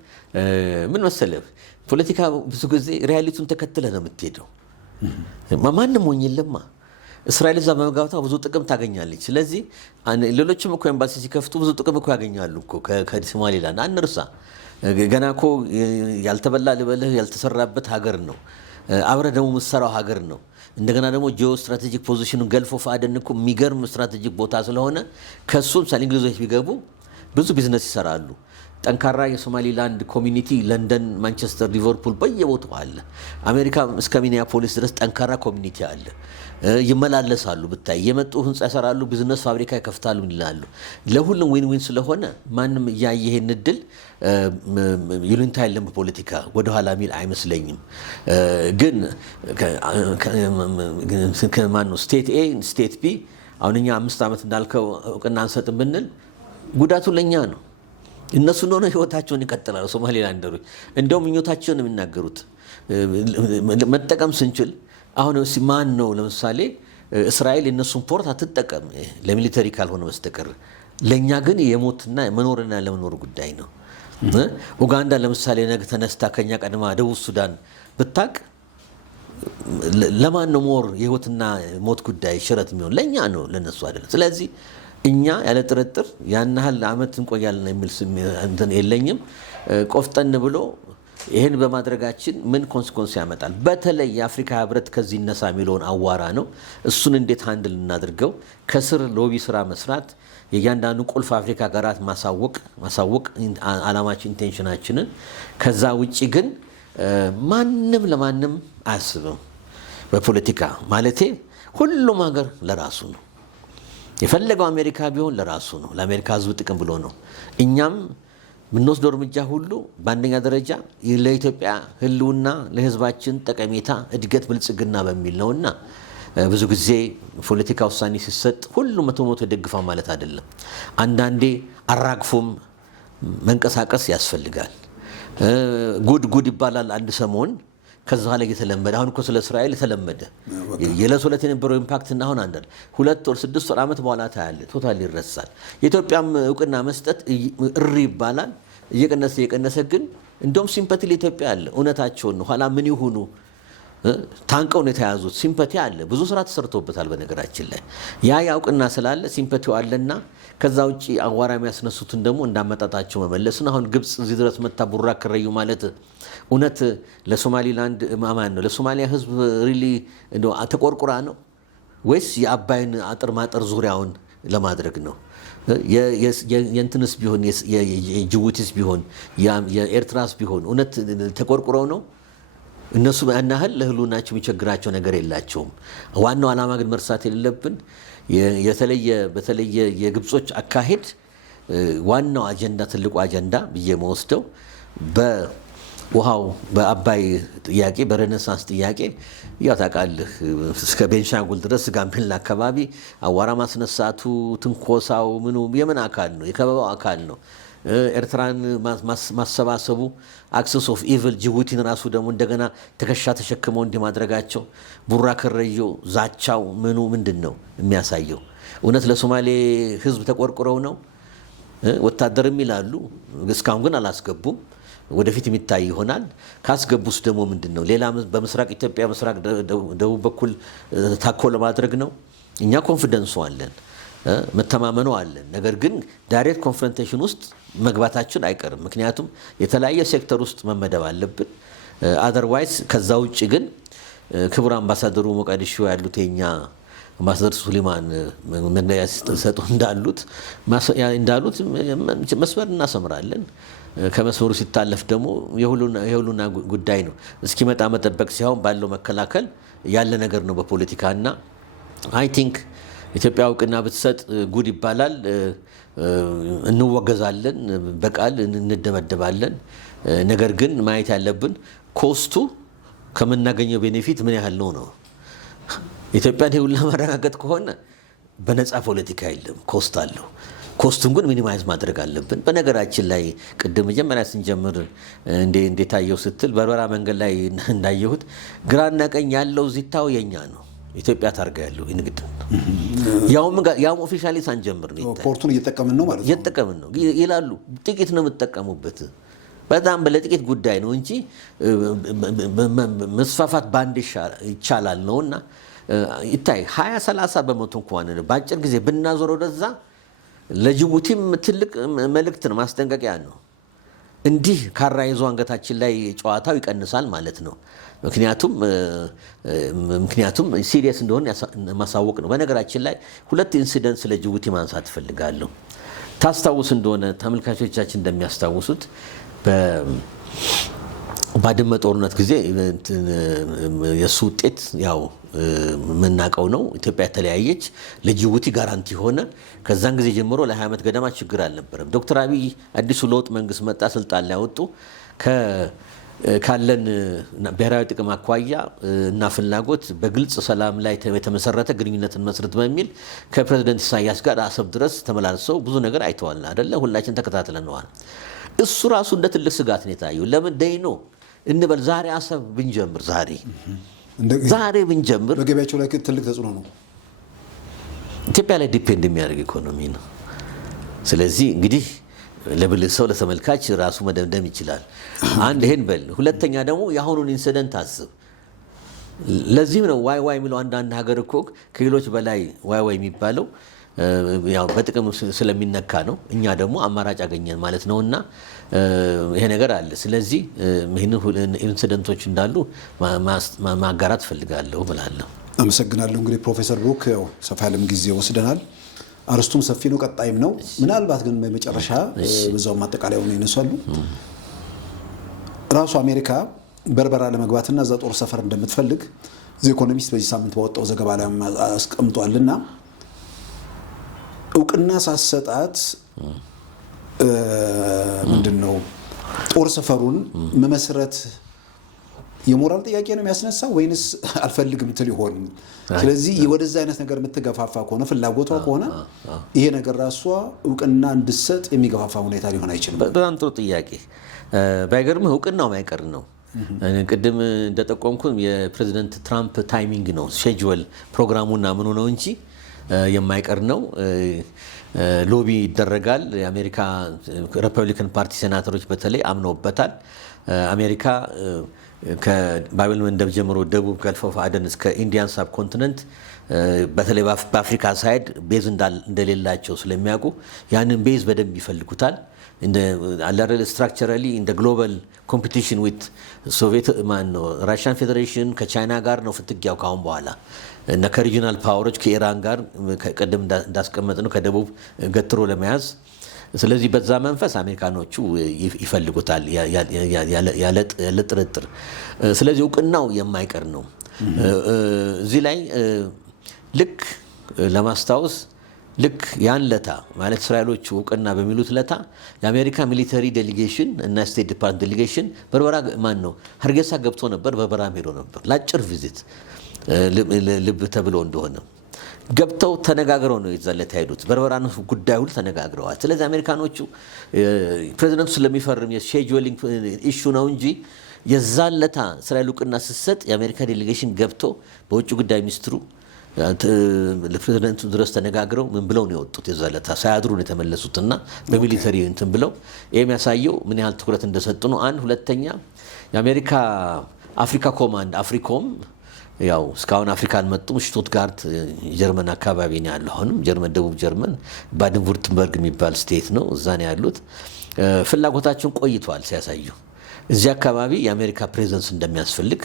ምን መሰለህ ፖለቲካ ብዙ ጊዜ ሪያሊቲውን ተከትለህ ነው የምትሄደው። ማንም ሆኝ የለማ እስራኤል እዛ በመግባቷ ብዙ ጥቅም ታገኛለች። ስለዚህ ሌሎችም እኮ ኤምባሲ ሲከፍቱ ብዙ ጥቅም እኮ ያገኛሉ እኮ ከሶማሌላንድ አንርሳ። ገና እኮ ያልተበላ ልበልህ ያልተሰራበት ሀገር ነው። አብረህ ደግሞ የምትሰራው ሀገር ነው። እንደገና ደግሞ ጂኦ ስትራቴጂክ ፖዚሽኑ ገልፍ ኦፍ አደን እኮ የሚገርም ስትራቴጂክ ቦታ ስለሆነ ከሱ ምሳሌ እንግሊዞች ቢገቡ ብዙ ቢዝነስ ይሰራሉ። ጠንካራ የሶማሊላንድ ኮሚኒቲ ለንደን፣ ማንቸስተር፣ ሊቨርፑል በየቦታው አለ። አሜሪካ እስከ ሚኒያፖሊስ ድረስ ጠንካራ ኮሚኒቲ አለ። ይመላለሳሉ። ብታይ የመጡ ህንፃ ይሰራሉ፣ ቢዝነስ ፋብሪካ ይከፍታሉ ይላሉ። ለሁሉም ዊን ዊን ስለሆነ ማንም እያየ ይሄን እድል ይሉኝታ የለም በፖለቲካ ወደኋላ ሚል አይመስለኝም። ግን ማነው ስቴት ኤ ስቴት ቢ አሁን እኛ 5 ዓመት እንዳልከው እውቅና አንሰጥም ብንል ጉዳቱ ለእኛ ነው። እነሱ እንደሆነ ህይወታቸውን ይቀጥላሉ። ሶማሌላንደሮች እንደውም ምኞታቸውን የሚናገሩት መጠቀም ስንችል አሁን ማን ነው ለምሳሌ እስራኤል የነሱን ፖርት አትጠቀም ለሚሊተሪ ካልሆነ በስተቀር፣ ለእኛ ግን የሞትና የመኖርና ለመኖር ጉዳይ ነው። ኡጋንዳ ለምሳሌ ነገ ተነስታ ከኛ ቀድማ ደቡብ ሱዳን ብታቅ ለማን ነው ሞር የህይወትና ሞት ጉዳይ ሽረት የሚሆን? ለእኛ ነው፣ ለነሱ አይደለም። ስለዚህ እኛ ያለ ጥርጥር ያን ያህል ዓመት እንቆያለን የሚል እንትን የለኝም። ቆፍጠን ብሎ ይህን በማድረጋችን ምን ኮንሲኮንስ ያመጣል? በተለይ የአፍሪካ ህብረት ከዚህ እነሳ የሚለውን አዋራ ነው። እሱን እንዴት አንድል እናድርገው? ከስር ሎቢ ስራ መስራት፣ የእያንዳንዱ ቁልፍ አፍሪካ ሀገራት ማሳወቅ አላማችን ኢንቴንሽናችንን። ከዛ ውጭ ግን ማንም ለማንም አያስብም በፖለቲካ ማለቴ ሁሉም ሀገር ለራሱ ነው። የፈለገው አሜሪካ ቢሆን ለራሱ ነው፣ ለአሜሪካ ህዝብ ጥቅም ብሎ ነው። እኛም የምንወስደው እርምጃ ሁሉ በአንደኛ ደረጃ ለኢትዮጵያ ህልውና፣ ለህዝባችን ጠቀሜታ፣ እድገት፣ ብልጽግና በሚል ነውና ብዙ ጊዜ ፖለቲካ ውሳኔ ሲሰጥ ሁሉም 100% ይደግፋል ማለት አይደለም። አንዳንዴ አራግፎም መንቀሳቀስ ያስፈልጋል። ጉድ ይባላል አንድ ሰሞን፣ ከዛ ላይ የተለመደ አሁን እኮ ስለ እስራኤል የተለመደ የለሶለት የነበረው ኢምፓክት እና አሁን አንድ 2 ወር 6 ወር ዓመት በኋላ ታያለ ቶታሊ ይረሳል። የኢትዮጵያም እውቅና መስጠት እሪ ይባላል። እየቀነሰ ግን እንደውም ሲምፓቲ ለኢትዮጵያ አለ። እውነታቸውን ነው። ኋላ ምን ይሁኑ ታንቀው ነው የተያዙት። ሲምፐቲ አለ፣ ብዙ ስራ ተሰርቶበታል። በነገራችን ላይ ያ ያውቅና ስላለ ሲምፐቲው አለና ከዛ ውጭ አዋራ የሚያስነሱትን ደግሞ እንዳመጣጣቸው መመለስን። አሁን ግብፅ እዚህ ድረስ መታ ቡራ ከረዩ ማለት እውነት ለሶማሊላንድ ማማን ነው? ለሶማሊያ ህዝብ ሪሊ ተቆርቁራ ነው ወይስ የአባይን አጥር ማጠር ዙሪያውን ለማድረግ ነው? የእንትንስ ቢሆን የጅቡቲስ ቢሆን የኤርትራስ ቢሆን እውነት ተቆርቁረው ነው? እነሱ ያን ያህል ለህልውናቸው የሚቸግራቸው ነገር የላቸውም። ዋናው ዓላማ ግን መርሳት የሌለብን በተለየ የግብጾች አካሄድ ዋናው አጀንዳ ትልቁ አጀንዳ ብዬ መወስደው በውሃው በአባይ ጥያቄ በሬኔሳንስ ጥያቄ ያው ታውቃለህ እስከ ቤንሻንጉል ድረስ ጋምቤላ አካባቢ አዋራ ማስነሳቱ ትንኮሳው ምኑ የምን አካል ነው? የከበባው አካል ነው። ኤርትራን ማሰባሰቡ አክሰስ ኦፍ ኢቭል ጅቡቲን ራሱ ደግሞ እንደገና ትከሻ ተሸክመው እንዲህ ማድረጋቸው ቡራ ከረዮ ዛቻው ምኑ ምንድን ነው የሚያሳየው? እውነት ለሶማሌ ህዝብ ተቆርቁረው ነው? ወታደርም ይላሉ። እስካሁን ግን አላስገቡም። ወደፊት የሚታይ ይሆናል። ካስገቡስ ደግሞ ምንድን ነው? ሌላ በምስራቅ ኢትዮጵያ ምስራቅ ደቡብ በኩል ታኮ ለማድረግ ነው? እኛ ኮንፊደንሱ አለን፣ መተማመኑ አለን። ነገር ግን ዳይሬክት ኮንፍሮንቴሽን ውስጥ መግባታችን አይቀርም። ምክንያቱም የተለያየ ሴክተር ውስጥ መመደብ አለብን። አዘርዋይስ ከዛ ውጭ ግን ክቡር አምባሳደሩ ሞቃዲሾ ያሉት የኛ አምባሳደር ሱሊማን መግለጫ ሲሰጡ እንዳሉት መስመር እናሰምራለን። ከመስመሩ ሲታለፍ ደግሞ የሁሉና ጉዳይ ነው። እስኪመጣ መጠበቅ ሲሆን ባለው መከላከል ያለ ነገር ነው በፖለቲካና አይ ቲንክ ኢትዮጵያ እውቅና ብትሰጥ ጉድ ይባላል። እንወገዛለን፣ በቃል እንደበደባለን። ነገር ግን ማየት ያለብን ኮስቱ ከምናገኘው ቤኔፊት ምን ያህል ነው። ኢትዮጵያን ይሁን ለማረጋገጥ ከሆነ በነፃ ፖለቲካ የለም፣ ኮስት አለው። ኮስቱን ግን ሚኒማይዝ ማድረግ አለብን። በነገራችን ላይ ቅድም መጀመሪያ ስንጀምር እንዴት አየው ስትል በርበራ መንገድ ላይ እንዳየሁት ግራና ቀኝ ያለው ዚታው የኛ ነው። ኢትዮጵያ ታርጋ ያለው ንግድ ያውም ኦፊሻሊ ሳንጀምር ነው። ፖርቱን እየተጠቀምን ነው ማለት ነው። እየተጠቀምን ነው ይላሉ። ጥቂት ነው የምትጠቀሙበት፣ በጣም ለጥቂት ጉዳይ ነው እንጂ መስፋፋት ባንድ ይቻላል ነውና ይታይ 20-30 በመቶ እንኳን በአጭር ጊዜ ብናዞር ወደዛ ለጅቡቲም ትልቅ መልእክት ነው፣ ማስጠንቀቂያ ነው። እንዲህ ካራ ይዞ አንገታችን ላይ ጨዋታው ይቀንሳል ማለት ነው። ምክንያቱም ሲሪየስ እንደሆነ ማሳወቅ ነው። በነገራችን ላይ ሁለት ኢንሲደንት ስለ ጅቡቲ ማንሳት እፈልጋለሁ። ታስታውስ እንደሆነ ተመልካቾቻችን እንደሚያስታውሱት በባድመ ጦርነት ጊዜ የሱ ውጤት ያው የምናውቀው ነው። ኢትዮጵያ ተለያየች፣ ለጅቡቲ ጋራንቲ ሆነ። ከዛን ጊዜ ጀምሮ ለ20 ዓመት ገደማ ችግር አልነበረም። ዶክተር አብይ አዲሱ ለውጥ መንግስት መጣ፣ ስልጣን ላይ ያወጡ ካለን ብሔራዊ ጥቅም አኳያ እና ፍላጎት በግልጽ ሰላም ላይ የተመሰረተ ግንኙነትን መስረት በሚል ከፕሬዝዳንት ኢሳያስ ጋር አሰብ ድረስ ተመላልሰው ብዙ ነገር አይተዋል አይደለ? ሁላችን ተከታትለነዋል። እሱ ራሱ እንደ ትልቅ ስጋት ነው የታየው። ለምን ደይኖ እንበል ዛሬ አሰብ ብንጀምር ዛሬ ብንጀምር በገበያቸው ላይ ትልቅ ተጽዕኖ ነው። ኢትዮጵያ ላይ ዲፔንድ የሚያደርግ ኢኮኖሚ ነው። ስለዚህ እንግዲህ ለብልህ ሰው ለተመልካች ራሱ መደምደም ይችላል። አንድ ይሄን በል። ሁለተኛ ደግሞ የአሁኑን ኢንሲደንት አስብ። ለዚህም ነው ዋይ የሚለው አንዳንድ ሀገር እኮ ከሌሎች በላይ ዋይ የሚባለው ያው በጥቅም ስለሚነካ ነው። እኛ ደግሞ አማራጭ አገኘን ማለት ነውና ይሄ ነገር አለ። ስለዚህ ይህንን ኢንሲደንቶች እንዳሉ ማጋራት ፈልጋለሁ ብላለሁ። አመሰግናለሁ። እንግዲህ ፕሮፌሰር ብሩክ ያው ሰፋ ያለም ጊዜ ወስደናል። አርስቱም ሰፊ ነው፣ ቀጣይም ነው። ምናልባት ግን በመጨረሻ በዛው ማጠቃለያውን ይነሳሉ። ራሱ አሜሪካ በርበራ ለመግባትና እዛ ጦር ሰፈር እንደምትፈልግ ዘ ኢኮኖሚስት በዚህ ሳምንት ባወጣው ዘገባ ላይ አስቀምጧልና እውቅና ሳሰጣት ምንድነው ጦር ሰፈሩን መመስረት የሞራል ጥያቄ ነው የሚያስነሳው ወይንስ አልፈልግም ትል ይሆን? ስለዚህ ወደዛ አይነት ነገር የምትገፋፋ ከሆነ ፍላጎቷ ከሆነ ይሄ ነገር ራሷ እውቅና እንድሰጥ የሚገፋፋ ሁኔታ ሊሆን አይችልም። በጣም ጥሩ ጥያቄ። ባይገርምህ እውቅናው ማይቀር ነው። ቅድም እንደጠቆምኩት የፕሬዚደንት ትራምፕ ታይሚንግ ነው፣ ሼጁል ፕሮግራሙና ምኑ ነው እንጂ የማይቀር ነው። ሎቢ ይደረጋል። የአሜሪካ ሪፐብሊካን ፓርቲ ሴናተሮች በተለይ አምነውበታል። አሜሪካ ከባቤል መንደብ ጀምሮ ደቡብ ገልፍ ኦፍ አደን እስከ ኢንዲያን ሳብ ኮንቲነንት በተለይ በአፍሪካ ሳይድ ቤዝ እንደሌላቸው ስለሚያውቁ ያንን ቤዝ በደንብ ይፈልጉታል። ስትራክቸራሊ እንደ ግሎባል ኮምፒቲሽን ዊት ሶቪየት ራሽያን ፌዴሬሽን ከቻይና ጋር ነው ፍትጊያው ካሁን በኋላ እና ከሪጂናል ፓወሮች ከኢራን ጋር ቀደም እንዳስቀመጥ ነው ከደቡብ ገትሮ ለመያዝ። ስለዚህ በዛ መንፈስ አሜሪካኖቹ ይፈልጉታል ያለ ጥርጥር። ስለዚህ እውቅናው የማይቀር ነው። እዚህ ላይ ልክ ለማስታወስ ልክ ያን ለታ ማለት እስራኤሎቹ እውቅና በሚሉት ለታ የአሜሪካ ሚሊተሪ ዴሊጌሽን እና ስቴት ዲፓርትመንት ዴሊጌሽን በርበራ ሀርጌሳ ገብቶ ነበር። በርበራም ሄዶ ነበር ለአጭር ቪዚት ልብ ተብሎ እንደሆነ ገብተው ተነጋግረው ነው የዛለት ሄዱት። በርበራን ጉዳይ ሁሉ ተነጋግረዋል። ስለዚህ አሜሪካኖቹ ፕሬዚደንቱ ስለሚፈርም የሼጁሊንግ ኢሹ ነው እንጂ የዛለታ እስራኤል እውቅና ስትሰጥ የአሜሪካ ዴሊጌሽን ገብቶ በውጭ ጉዳይ ሚኒስትሩ ለፕሬዚደንቱ ድረስ ተነጋግረው ምን ብለው ነው የወጡት። የዛለታ ሳያድሩ ነው የተመለሱትና በሚሊተሪ እንትን ብለው ይሄ የሚያሳየው ምን ያህል ትኩረት እንደሰጡ ነው። አንድ ሁለተኛ የአሜሪካ አፍሪካ ኮማንድ አፍሪኮም ያው እስካሁን አፍሪካ አልመጡም። ሽቱትጋርት ጀርመን አካባቢ ነው ያለው። አሁንም ጀርመን ደቡብ ጀርመን ባድን ቩርትንበርግ የሚባል ስቴት ነው፣ እዛ ነው ያሉት። ፍላጎታቸውን ቆይቷል ሲያሳዩ እዚህ አካባቢ የአሜሪካ ፕሬዘንስ እንደሚያስፈልግ።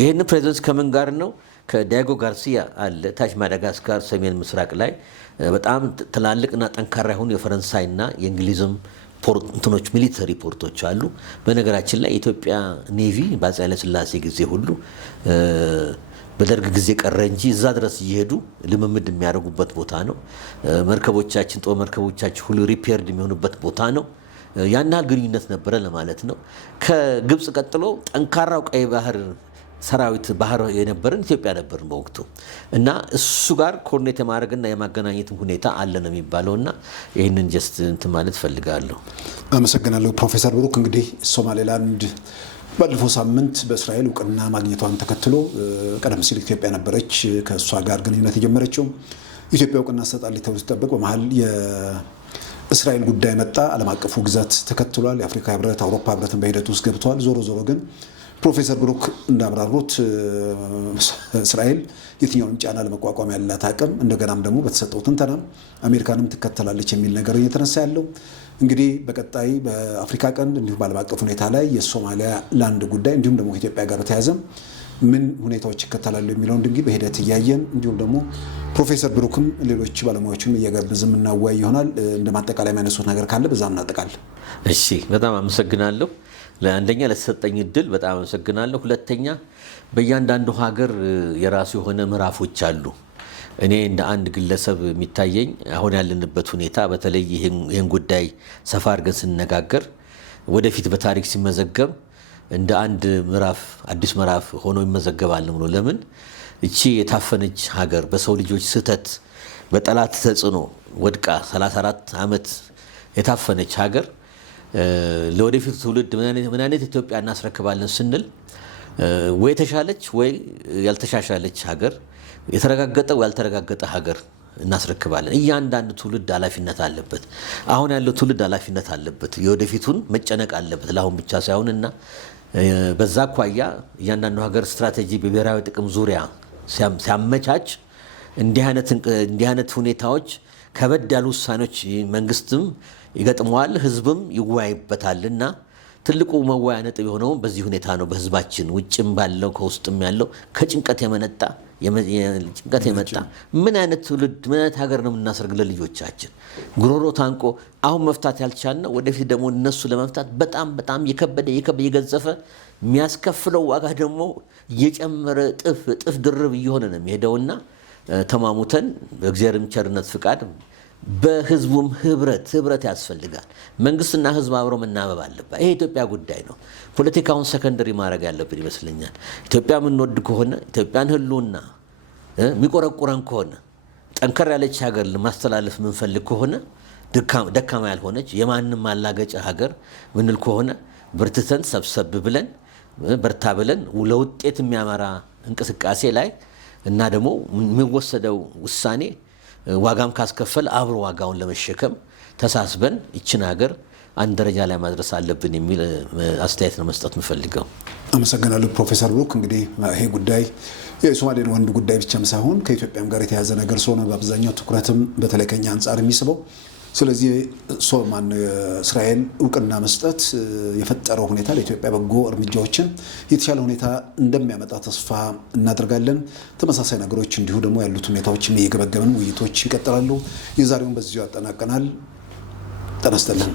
ይህን ፕሬዘንስ ከምን ጋር ነው? ከዲያጎ ጋርሲያ አለ ታች ማዳጋስካር ሰሜን ምስራቅ ላይ በጣም ትላልቅና ጠንካራ የሆኑ የፈረንሳይና የእንግሊዝም እንትኖች ሚሊተሪ ፖርቶች አሉ። በነገራችን ላይ የኢትዮጵያ ኔቪ በአፄ ኃይለሥላሴ ጊዜ ሁሉ በደርግ ጊዜ ቀረ እንጂ እዛ ድረስ እየሄዱ ልምምድ የሚያደርጉበት ቦታ ነው። መርከቦቻችን ጦር መርከቦቻችን ሁሉ ሪፔርድ የሚሆኑበት ቦታ ነው። ያን ያህል ግንኙነት ነበረ ለማለት ነው። ከግብፅ ቀጥሎ ጠንካራው ቀይ ባህር ሰራዊት ባህር የነበረን ኢትዮጵያ ነበርን በወቅቱ እና እሱ ጋር ኮርኔት የማድረግና የማገናኘት ሁኔታ አለ ነው የሚባለውና ይህንን ጀስት እንትን ማለት ፈልጋለሁ። አመሰግናለሁ ፕሮፌሰር ብሩክ። እንግዲህ ሶማሌላንድ ባለፈው ሳምንት በእስራኤል እውቅና ማግኘቷን ተከትሎ ቀደም ሲል ኢትዮጵያ ነበረች ከእሷ ጋር ግንኙነት የጀመረችው። ኢትዮጵያ እውቅና ሰጣለች ተብሎ ሲጠበቅ በመሀል የእስራኤል ጉዳይ መጣ። ዓለም አቀፉ ግዛት ተከትሏል። የአፍሪካ ህብረት፣ አውሮፓ ህብረትን በሂደት ውስጥ ገብተዋል። ዞሮ ዞሮ ግን ፕሮፌሰር ብሩክ እንዳብራሩት እስራኤል የትኛውን ጫና ለመቋቋም ያላት አቅም እንደገናም ደግሞ በተሰጠው ትንተና አሜሪካንም ትከተላለች የሚል ነገር እየተነሳ ያለው እንግዲህ በቀጣይ በአፍሪካ ቀንድ እንዲሁም በዓለም አቀፍ ሁኔታ ላይ የሶማሊያ ላንድ ጉዳይ እንዲሁም ደግሞ ከኢትዮጵያ ጋር በተያያዘ ምን ሁኔታዎች ይከተላሉ የሚለውን እንግዲህ በሂደት እያየን እንዲሁም ደግሞ ፕሮፌሰር ብሩክም ሌሎች ባለሙያዎችም እየጋበዝን የምናወያይ ይሆናል። እንደ ማጠቃላይ የሚያነሱት ነገር ካለ በዛ እናጠቃል። እሺ፣ በጣም አመሰግናለሁ። ለአንደኛ ለተሰጠኝ እድል በጣም አመሰግናለሁ። ሁለተኛ በእያንዳንዱ ሀገር የራሱ የሆነ ምዕራፎች አሉ። እኔ እንደ አንድ ግለሰብ የሚታየኝ አሁን ያለንበት ሁኔታ በተለይ ይህን ጉዳይ ሰፋ አድርገን ስንነጋገር ወደፊት በታሪክ ሲመዘገብ እንደ አንድ ምዕራፍ አዲስ ምዕራፍ ሆኖ ይመዘገባል ብሎ ለምን እቺ የታፈነች ሀገር በሰው ልጆች ስህተት በጠላት ተጽዕኖ ወድቃ 34 ዓመት የታፈነች ሀገር ለወደፊቱ ትውልድ ምን አይነት ኢትዮጵያ እናስረክባለን ስንል ወይ የተሻለች ወይ ያልተሻሻለች ሀገር፣ የተረጋገጠ ወይ ያልተረጋገጠ ሀገር እናስረክባለን። እያንዳንዱ ትውልድ ኃላፊነት አለበት። አሁን ያለው ትውልድ ኃላፊነት አለበት። የወደፊቱን መጨነቅ አለበት ለአሁን ብቻ ሳይሆንና በዛ አኳያ እያንዳንዱ ሀገር ስትራቴጂ በብሔራዊ ጥቅም ዙሪያ ሲያመቻች እንዲህ አይነት ሁኔታዎች ከበድ ያሉ ውሳኔዎች መንግስትም ይገጥመዋል፣ ህዝብም ይወያይበታልና ትልቁ መወያያ ነጥብ የሆነው በዚህ ሁኔታ ነው። በህዝባችን ውጭም ባለው ከውስጥም ያለው ከጭንቀት የመጣ ምን አይነት ትውልድ ምን አይነት ሀገር ነው የምናሰርግ ለልጆቻችን? ጉሮሮ ታንቆ አሁን መፍታት ያልቻልነው ወደፊት ደግሞ እነሱ ለመፍታት በጣም የከበደ የገዘፈ የሚያስከፍለው ዋጋ ደግሞ እየጨመረ እጥፍ ድርብ እየሆነ ነው የሚሄደውና ተማሙተን በእግዚአብሔርም ቸርነት ፍቃድ በህዝቡም ህብረት ያስፈልጋል። መንግስትና ህዝብ አብሮ መናበብ አለበት። ይሄ የኢትዮጵያ ጉዳይ ነው። ፖለቲካውን ሰከንደሪ ማድረግ ያለብን ይመስለኛል። ኢትዮጵያ የምንወድ ከሆነ ኢትዮጵያን ህልውና የሚቆረቁረን ከሆነ ጠንከር ያለች ሀገር ማስተላለፍ የምንፈልግ ከሆነ ደካማ ያልሆነች የማንም ማላገጫ ሀገር ምንል ከሆነ በርትተን ሰብሰብ ብለን በርታ ብለን ለውጤት የሚያመራ እንቅስቃሴ ላይ እና ደግሞ የሚወሰደው ውሳኔ ዋጋም ካስከፈል አብሮ ዋጋውን ለመሸከም ተሳስበን ይችን ሀገር አንድ ደረጃ ላይ ማድረስ አለብን የሚል አስተያየት ነው መስጠት የምፈልገው። አመሰግናለሁ ፕሮፌሰር ብሩክ። እንግዲህ ይሄ ጉዳይ የሶማሌን ወንድ ጉዳይ ብቻም ሳይሆን ከኢትዮጵያም ጋር የተያያዘ ነገር ስለሆነ በአብዛኛው ትኩረትም በተለይ ከኛ አንጻር የሚስበው። ስለዚህ እስራኤል እውቅና መስጠት የፈጠረው ሁኔታ ለኢትዮጵያ በጎ እርምጃዎችን የተሻለ ሁኔታ እንደሚያመጣ ተስፋ እናደርጋለን። ተመሳሳይ ነገሮች እንዲሁ ደግሞ ያሉት ሁኔታዎችም እየገመገምን ውይይቶች ይቀጥላሉ። የዛሬውን በዚሁ ያጠናቀናል። ጤና ይስጥልን።